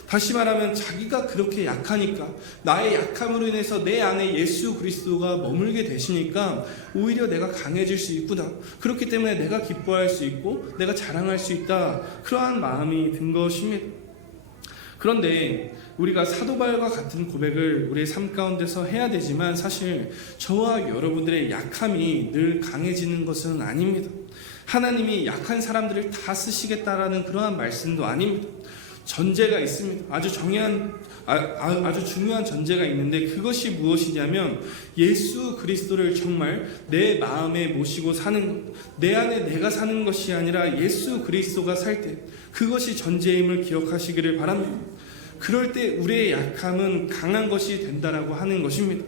다시 말하면 자기가 그렇게 약하니까 나의 약함으로 인해서 내 안에 예수 그리스도가 머물게 되시니까 오히려 내가 강해질 수 있구나. 그렇기 때문에 내가 기뻐할 수 있고 내가 자랑할 수 있다. 그러한 마음이 든 것입니다. 그런데 우리가 사도 바울과 같은 고백을 우리의 삶 가운데서 해야 되지만 사실 저와 여러분들의 약함이 늘 강해지는 것은 아닙니다. 하나님이 약한 사람들을 다 쓰시겠다라는 그러한 말씀도 아닙니다. 전제가 있습니다. 아주 중요한 전제가 있는데 그것이 무엇이냐면 예수 그리스도를 정말 내 마음에 모시고 사는 것, 내 안에 내가 사는 것이 아니라 예수 그리스도가 살 때, 그것이 전제임을 기억하시기를 바랍니다. 그럴 때 우리의 약함은 강한 것이 된다라고 하는 것입니다.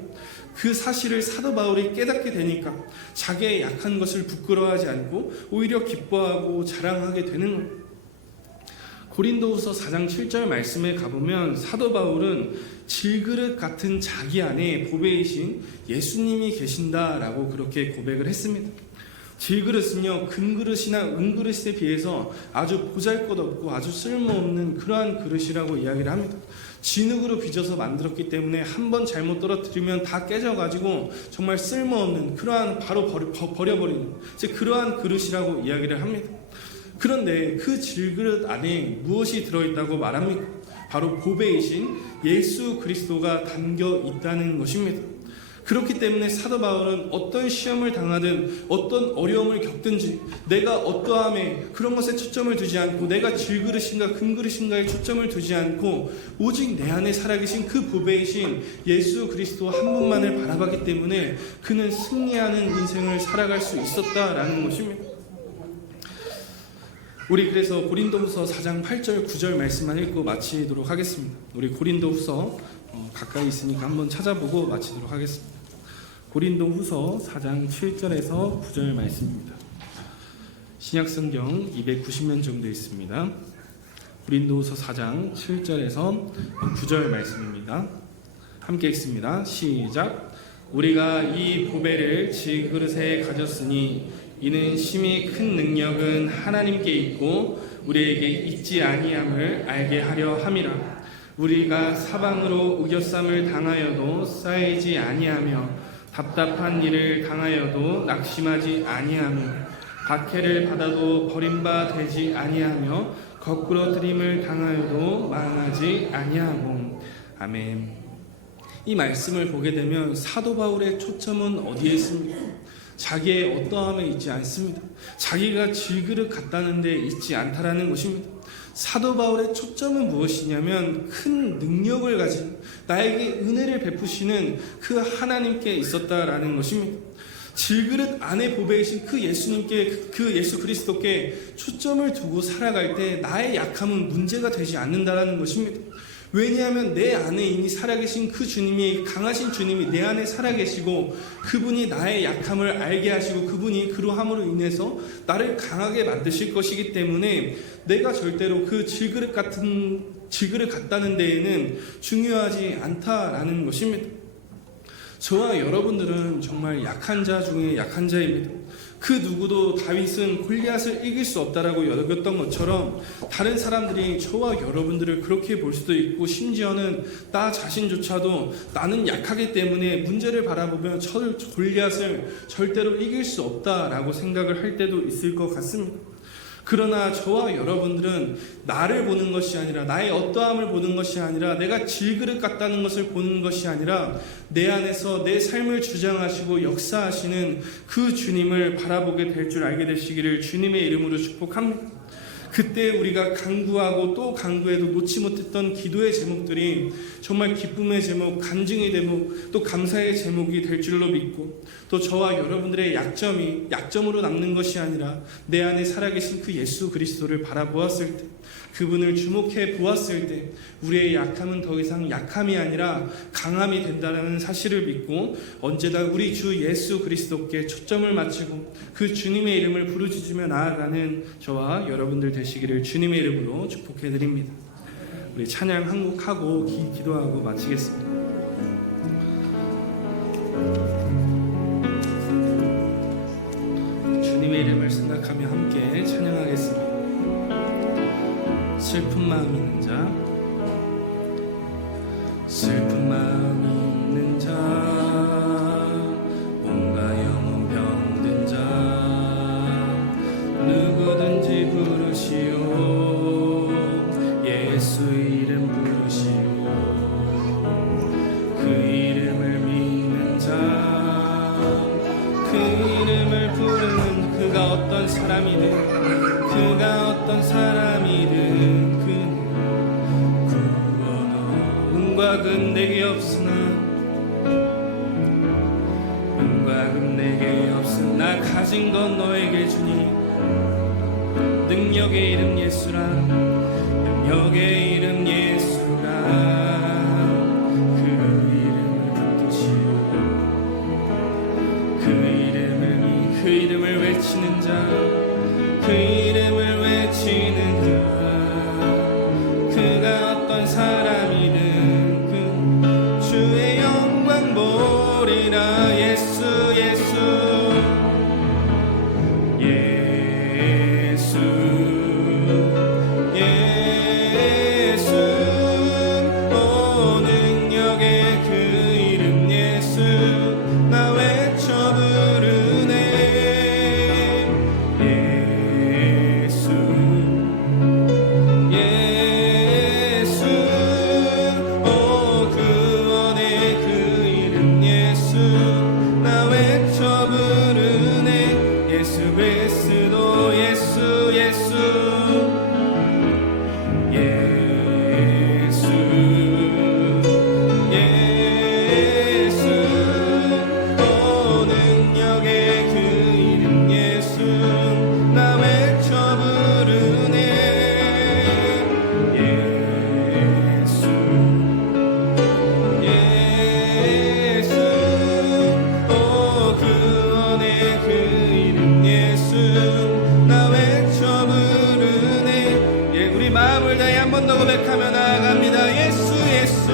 그 사실을 사도 바울이 깨닫게 되니까 자기의 약한 것을 부끄러워하지 않고 오히려 기뻐하고 자랑하게 되는 겁니다. 고린도후서 4장 7절 말씀에 가보면 사도 바울은 질그릇 같은 자기 안에 보배이신 예수님이 계신다라고 그렇게 고백을 했습니다. 질그릇은요, 금그릇이나 은그릇에 비해서 아주 보잘것없고 아주 쓸모없는 그러한 그릇이라고 이야기를 합니다. 진흙으로 빚어서 만들었기 때문에 한번 잘못 떨어뜨리면 다 깨져가지고 정말 쓸모없는 그러한 바로 버려버리는 그러한 그릇이라고 이야기를 합니다. 그런데 그 질그릇 안에 무엇이 들어있다고 말합니까? 바로 보배이신 예수 그리스도가 담겨 있다는 것입니다. 그렇기 때문에 사도 바울은 어떤 시험을 당하든 어떤 어려움을 겪든지 내가 어떠함에 그런 것에 초점을 두지 않고 내가 질그릇인가 금그릇인가에 초점을 두지 않고 오직 내 안에 살아계신 그 보배이신 예수 그리스도 한 분만을 바라봤기 때문에 그는 승리하는 인생을 살아갈 수 있었다라는 것입니다. 우리 그래서 고린도후서 4장 8절 9절 말씀만 읽고 마치도록 하겠습니다. 우리 고린도후서 가까이 있으니까 한번 찾아보고 마치도록 하겠습니다. 고린도후서 4장 7절에서 9절 말씀입니다. 신약성경 290면 정도 있습니다. 고린도후서 4장 7절에서 9절 말씀입니다. 함께 읽습니다. 시작. 우리가 이 보배를 질그릇에 가졌으니 이는 심히 큰 능력은 하나님께 있고 우리에게 있지 아니함을 알게 하려 함이라. 우리가 사방으로 우겨쌈을 당하여도 쌓이지 아니하며 답답한 일을 당하여도 낙심하지 아니하며 박해를 받아도 버림받지 아니하며 거꾸러뜨림을 당하여도 망하지 아니하고. 아멘. 이 말씀을 보게 되면 사도 바울의 초점은 어디에 있습니까? 자기의 어떠함에 있지 않습니다. 자기가 질그릇 같다는 데 있지 않다라는 것입니다. 사도 바울의 초점은 무엇이냐면 큰 능력을 가진 나에게 은혜를 베푸시는 그 하나님께 있었다라는 것입니다. 질그릇 안에 보배이신 그 예수님께, 그 예수 그리스도께 초점을 두고 살아갈 때 나의 약함은 문제가 되지 않는다라는 것입니다. 왜냐하면 내 안에 이미 살아계신 그 주님이, 강하신 주님이 내 안에 살아계시고 그분이 나의 약함을 알게 하시고 그분이 그러함으로 인해서 나를 강하게 만드실 것이기 때문에 내가 절대로 그 질그릇 같다는 데에는 중요하지 않다라는 것입니다. 저와 여러분들은 정말 약한 자 중에 약한 자입니다. 그 누구도 다윗은 골리앗을 이길 수 없다라고 여겼던 것처럼 다른 사람들이 저와 여러분들을 그렇게 볼 수도 있고 심지어는 나 자신조차도 나는 약하기 때문에 문제를 바라보면 골리앗을 절대로 이길 수 없다라고 생각을 할 때도 있을 것 같습니다. 그러나 저와 여러분들은 나를 보는 것이 아니라 나의 어떠함을 보는 것이 아니라 내가 질그릇 같다는 것을 보는 것이 아니라 내 안에서 내 삶을 주장하시고 역사하시는 그 주님을 바라보게 될 줄 알게 되시기를 주님의 이름으로 축복합니다. 그때 우리가 간구하고 또 간구해도 놓지 못했던 기도의 제목들이 정말 기쁨의 제목, 간증의 제목, 또 감사의 제목이 될 줄로 믿고 또 저와 여러분들의 약점이 약점으로 남는 것이 아니라 내 안에 살아계신 그 예수 그리스도를 바라보았을 때, 그분을 주목해 보았을 때 우리의 약함은 더 이상 약함이 아니라 강함이 된다는 사실을 믿고 언제나 우리 주 예수 그리스도께 초점을 맞추고 그 주님의 이름을 부르짖으며 나아가는 저와 여러분들 되시기를 주님의 이름으로 축복해 드립니다. 우리 찬양 한 곡 하고 기도하고 마치겠습니다. 주님의 이름을 생각하며 함께 찬양하겠습니다. 슬픈 마음 있는 자, 슬픈 마음 있는 자, 뭔가 영혼 병든 자, 누구든지 부르시오. 예수 이름 부르시오. 그 이름을 믿는 자, 그 이름을 부르는 그 그가 어떤 사람이든 그가 어떤 사람이든 그 은과 금 내게 없으나 은과 금 내게 없으나 가진 건 너에게 주니 능력의 이름 예수라 능력의 이름 예수라 그 이름을 붙드시오 그 이름을 외치는 자 그 이름을 외치는 자 그가 어떤 사람이든 그 주의 영광 보리라 예수 예수 예수 예수 오 능력의 그 이름 예수 나 외쳐 부르네 예수 예수 오 구원의 그 이름 예수 나 외쳐 부르네 예수 그리스도 예수 예수 예수 예수 오 능력의 그 이름 예수 나 외쳐 부르네 예수 예수 오 구원의 그 이름 예수 나 외쳐 부르네 예 우리 마음을 다해 한 번 더 고백하며 나아갑니다 예수 예수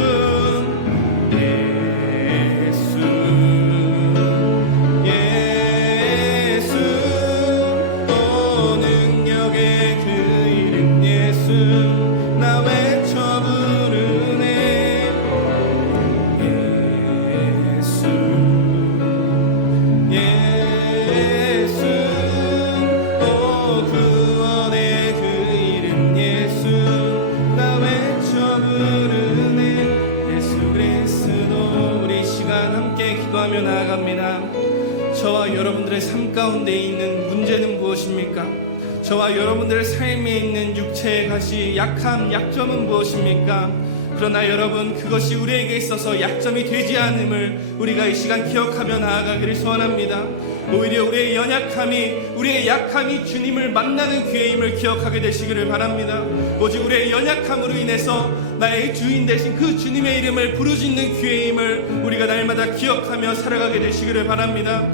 예수 예수 오 능력의 그 이름 예수 나 외쳐 부르네 예수 예수 오 구원의 그 이름 예수 나 외쳐 부르네 예수 그리스도 우리 이 시간 함께 기도하며 나아갑니다 저와 여러분들의 삶 가운데 있는 문제는 무엇입니까? 저와 여러분들의 삶에 있는 육체의 가시 약함 약점은 무엇입니까? 그러나 여러분 그것이 우리에게 있어서 약점이 되지 않음을 우리가 이 시간 기억하며 나아가기를 소원합니다 오히려 우리의 우리의 약함이 주님을 만나는 기회임을 기억하게 되시기를 바랍니다 오직 우리의 연약함으로 인해서 나의 주인 되신 그 주님의 이름을 부르짖는 기회임을 우리가 날마다 기억하며 살아가게 되시기를 바랍니다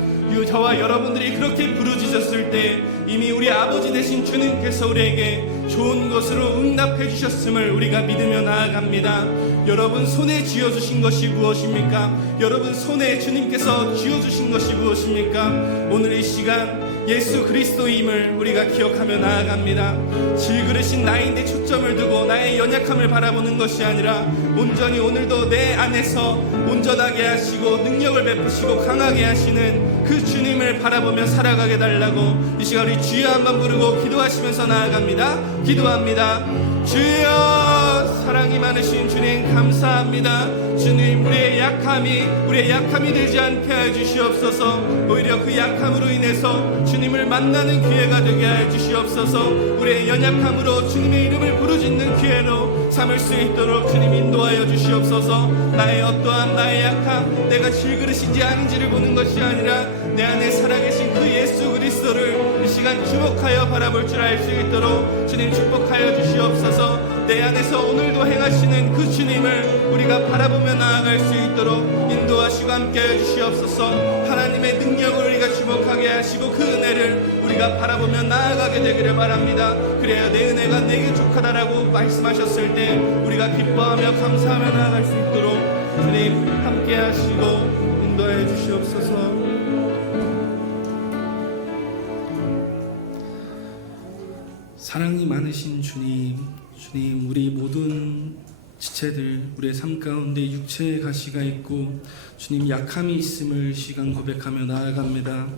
저와 여러분들이 그렇게 부르짖었을 때 이미 우리 아버지 되신 주님께서 우리에게 좋은 것으로 응답해 주셨음을 우리가 믿으며 나아갑니다 여러분 손에 쥐어주신 것이 무엇입니까? 여러분 손에 주님께서 쥐어주신 것이 무엇입니까? 오늘 이 시간 예수 그리스도임을 우리가 기억하며 나아갑니다 질그릇인 나인데 초점을 두고 나의 연약함을 바라보는 것이 아니라 온전히 오늘도 내 안에서 온전하게 하시고 능력을 베푸시고 강하게 하시는 그 주님을 바라보며 살아가게 달라고 이 시간 우리 주여 한번 부르고 기도하시면서 나아갑니다 기도합니다 주여 사랑이 많으신 주님 감사합니다 주님 우리의 약함이 되지 않게 하여 주시옵소서 오히려 그 약함으로 인해서 주님을 만나는 기회가 되게 하여 주시옵소서 우리의 연약함으로 주님의 이름을 부르짖는 기회로 삼을 수 있도록 주님 인도하여 주시옵소서 나의 어떠한 나의 약함 내가 질그릇인지 아닌지를 보는 것이 아니라 내 안에 살아계신 그 예수 그리스도를 이 시간 주목하여 바라볼 줄 알 수 있도록 주님 축복하여 주시옵소서 내 안에서 오늘도 행하시는 그 주님을 우리가 바라보며 나아갈 수 있도록 인도하시고 함께하여 주시옵소서 하나님의 능력을 우리가 주목하게 하시고 그 은혜를 우리가 바라보며 나아가게 되기를 바랍니다 그래야 내 은혜가 내게 족하다라고 말씀하셨을 때 우리가 기뻐하며 감사하며 나아갈 수 있도록 주님 함께하시고 인도하여 주시옵소서 사랑이 많으신 주님 우리 모든 지체들 우리의 삶 가운데 육체의 가시가 있고 주님 약함이 있음을 시간 고백하며 나아갑니다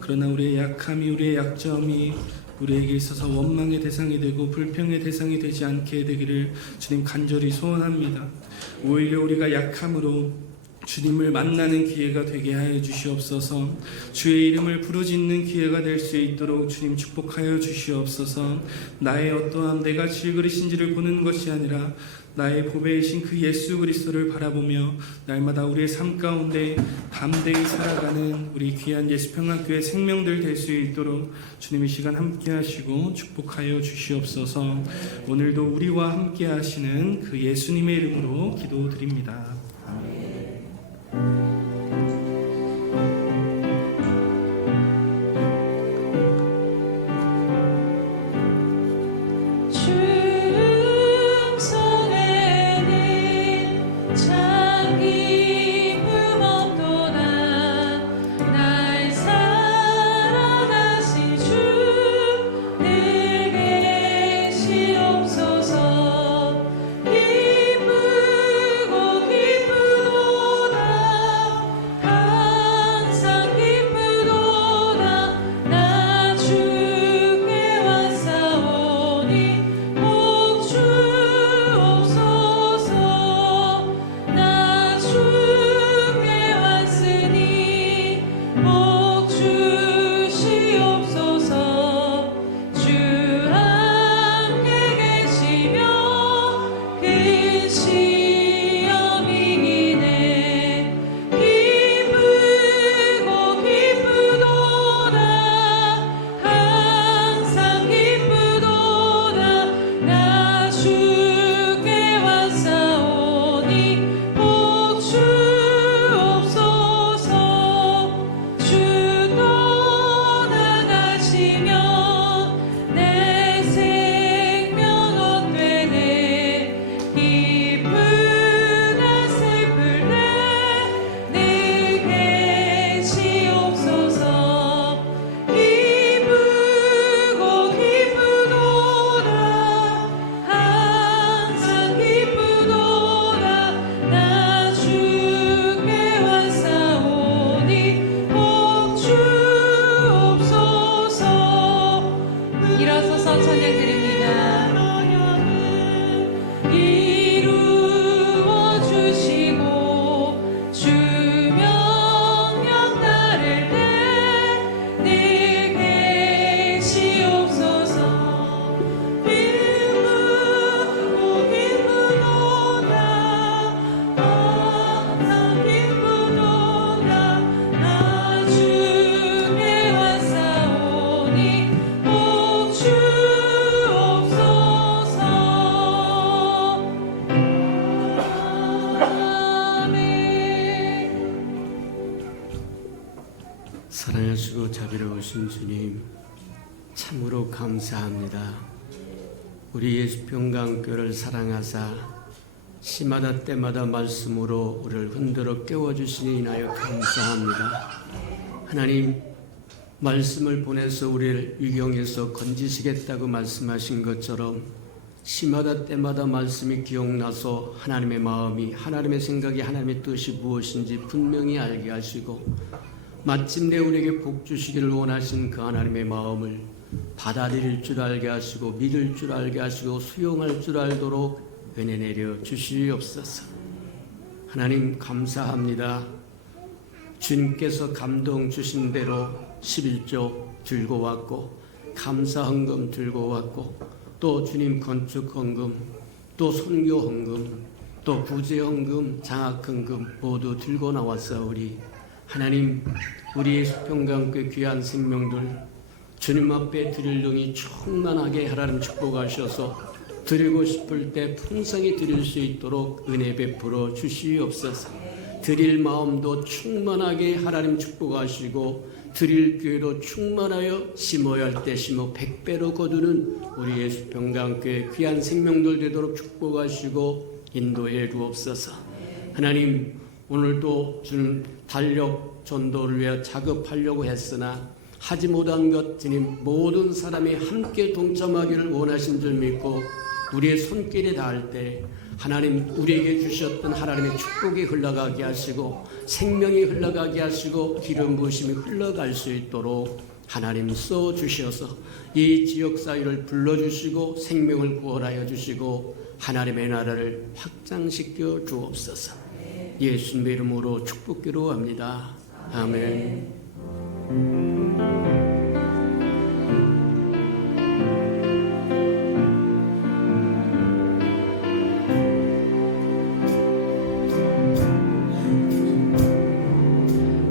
그러나 우리의 약함이 우리의 약점이 우리에게 있어서 원망의 대상이 되고 불평의 대상이 되지 않게 되기를 주님 간절히 소원합니다 오히려 우리가 약함으로 주님을 만나는 기회가 되게 하여 주시옵소서. 주의 이름을 부르짖는 기회가 될 수 있도록 주님 축복하여 주시옵소서. 나의 어떠함, 내가 질그릇인지를 보는 것이 아니라 나의 보배이신 그 예수 그리스도를 바라보며 날마다 우리의 삶 가운데 담대히 살아가는 우리 귀한 예수평강교회 생명들 될 수 있도록 주님 이 시간 함께 하시고 축복하여 주시옵소서. 오늘도 우리와 함께 하시는 그 예수님의 이름으로 기도드립니다. 사랑하시고 자비로우신 주님, 참으로 감사합니다. 우리 예수평강교회를 사랑하사 시마다 때마다 말씀으로 우리를 흔들어 깨워주시니 인하여 감사합니다. 하나님, 말씀을 보내서 우리를 위경에서 건지시겠다고 말씀하신 것처럼 시마다 때마다 말씀이 기억나서 하나님의 마음이, 하나님의 생각이, 하나님의 뜻이 무엇인지 분명히 알게 하시고 마침내 우리에게 복 주시기를 원하신 그 하나님의 마음을 받아들일 줄 알게 하시고 믿을 줄 알게 하시고 수용할 줄 알도록 은혜 내려 주시옵소서. 하나님 감사합니다. 주님께서 감동 주신 대로 11조 들고 왔고 감사헌금 들고 왔고 또 주님 건축헌금 또 선교헌금 또 부재헌금 장학헌금 모두 들고 나왔사오니 하나님, 우리 예수평강교회 귀한 생명들 주님 앞에 드릴 능이 충만하게 하나님 축복하셔서 드리고 싶을 때 풍성히 드릴 수 있도록 은혜 베풀어 주시옵소서. 드릴 마음도 충만하게 하나님 축복하시고 드릴 기회로 충만하여 심어야 할 때 심어 100배로 거두는 우리 예수평강교회 귀한 생명들 되도록 축복하시고 인도해 주옵소서. 하나님, 오늘도 주님 달력 전도를 위해 작업하려고 했으나 하지 못한 것 주님 모든 사람이 함께 동참하기를 원하신 줄 믿고 우리의 손길에 닿을 때 하나님 우리에게 주셨던 하나님의 축복이 흘러가게 하시고 생명이 흘러가게 하시고 기름 부으심이 흘러갈 수 있도록 하나님 써주셔서 이 지역사회를 불러주시고 생명을 구원하여 주시고 하나님의 나라를 확장시켜 주옵소서. 예수님의 이름으로 축복기로 합니다. 아멘.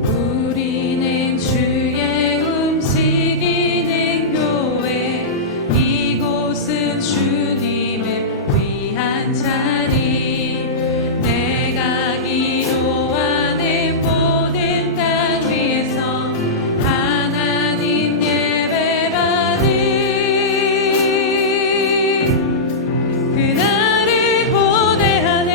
우리는 주의 움직이는 교회, 이곳은 주님을 위한 자리. 내가 기도하는 모든 땅 위에서 하나님 예배받는 그날을 고대하네.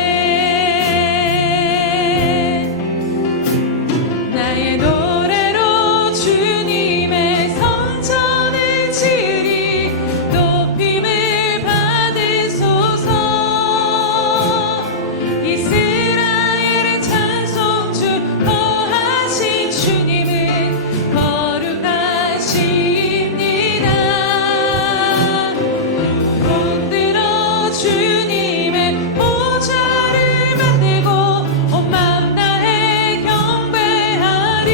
나의 노래로 주님의 성전을 지으리. 높임을 받으소서. 이스라엘의 찬송주 거하신 주님은 거룩하십니다. 손들어 주님의 보좌를 만들고 온 마음 다해 경배하리.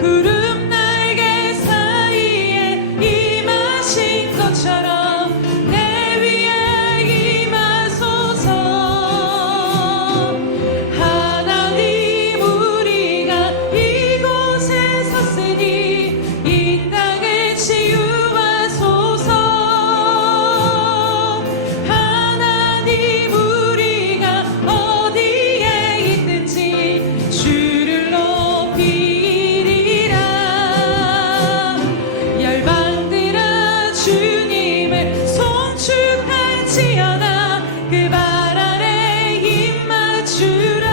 구름 날개 사이에 임하신 것처럼 내 위에 임하소서. 하나님 우리가 이곳에 섰으니 이 땅을 치유하소서. 하나님 우리가 어디에 있든지 주를 높이리라. 열방들아 주님을 송축할지어다. 그 발 아래 입 맞추라.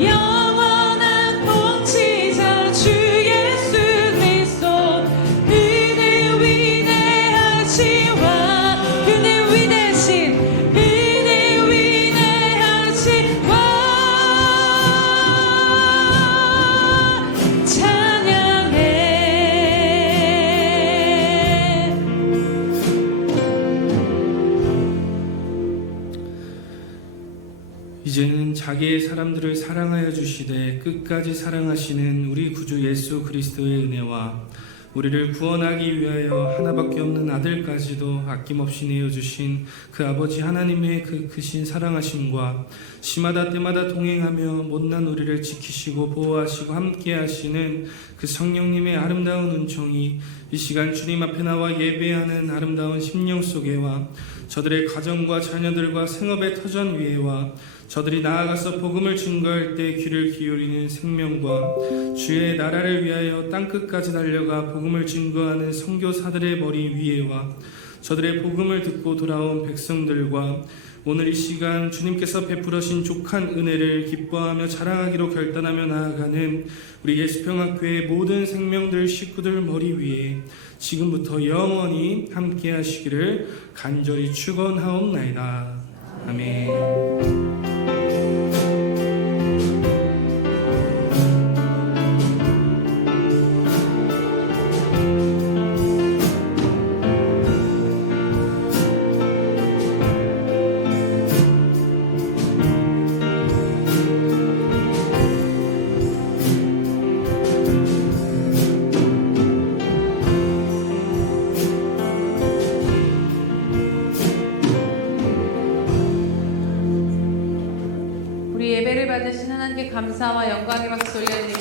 영원한 통치자 주 예수 그리스도, 그는 위대하시와 그는 위대하신 그는 위대하시와 찬양해. 이제는 자기의 사람들을 사랑하여 주시되 끝까지 사랑하시는 우리 구주 예수 그리스도의 은혜와 우리를 구원하기 위하여 하나밖에 없는 아들까지도 아낌없이 내어주신 그 아버지 하나님의 그 크신 사랑하심과 시마다 때마다 동행하며 못난 우리를 지키시고 보호하시고 함께하시는 그 성령님의 아름다운 은총이 이 시간 주님 앞에 나와 예배하는 아름다운 심령 속에와 저들의 가정과 자녀들과 생업의 터전 위에와 저들이 나아가서 복음을 증거할 때 귀를 기울이는 생명과 주의 나라를 위하여 땅끝까지 달려가 복음을 증거하는 선교사들의 머리 위에와 저들의 복음을 듣고 돌아온 백성들과 오늘 이 시간 주님께서 베풀으신 족한 은혜를 기뻐하며 자랑하기로 결단하며 나아가는 우리 예수평학교의 모든 생명들 식구들 머리 위에 지금부터 영원히 함께 하시기를 간절히 축원하옵나이다. 아멘. 우리 예배를 받으신 하나님께 감사와 영광의 박수 올려드립니다.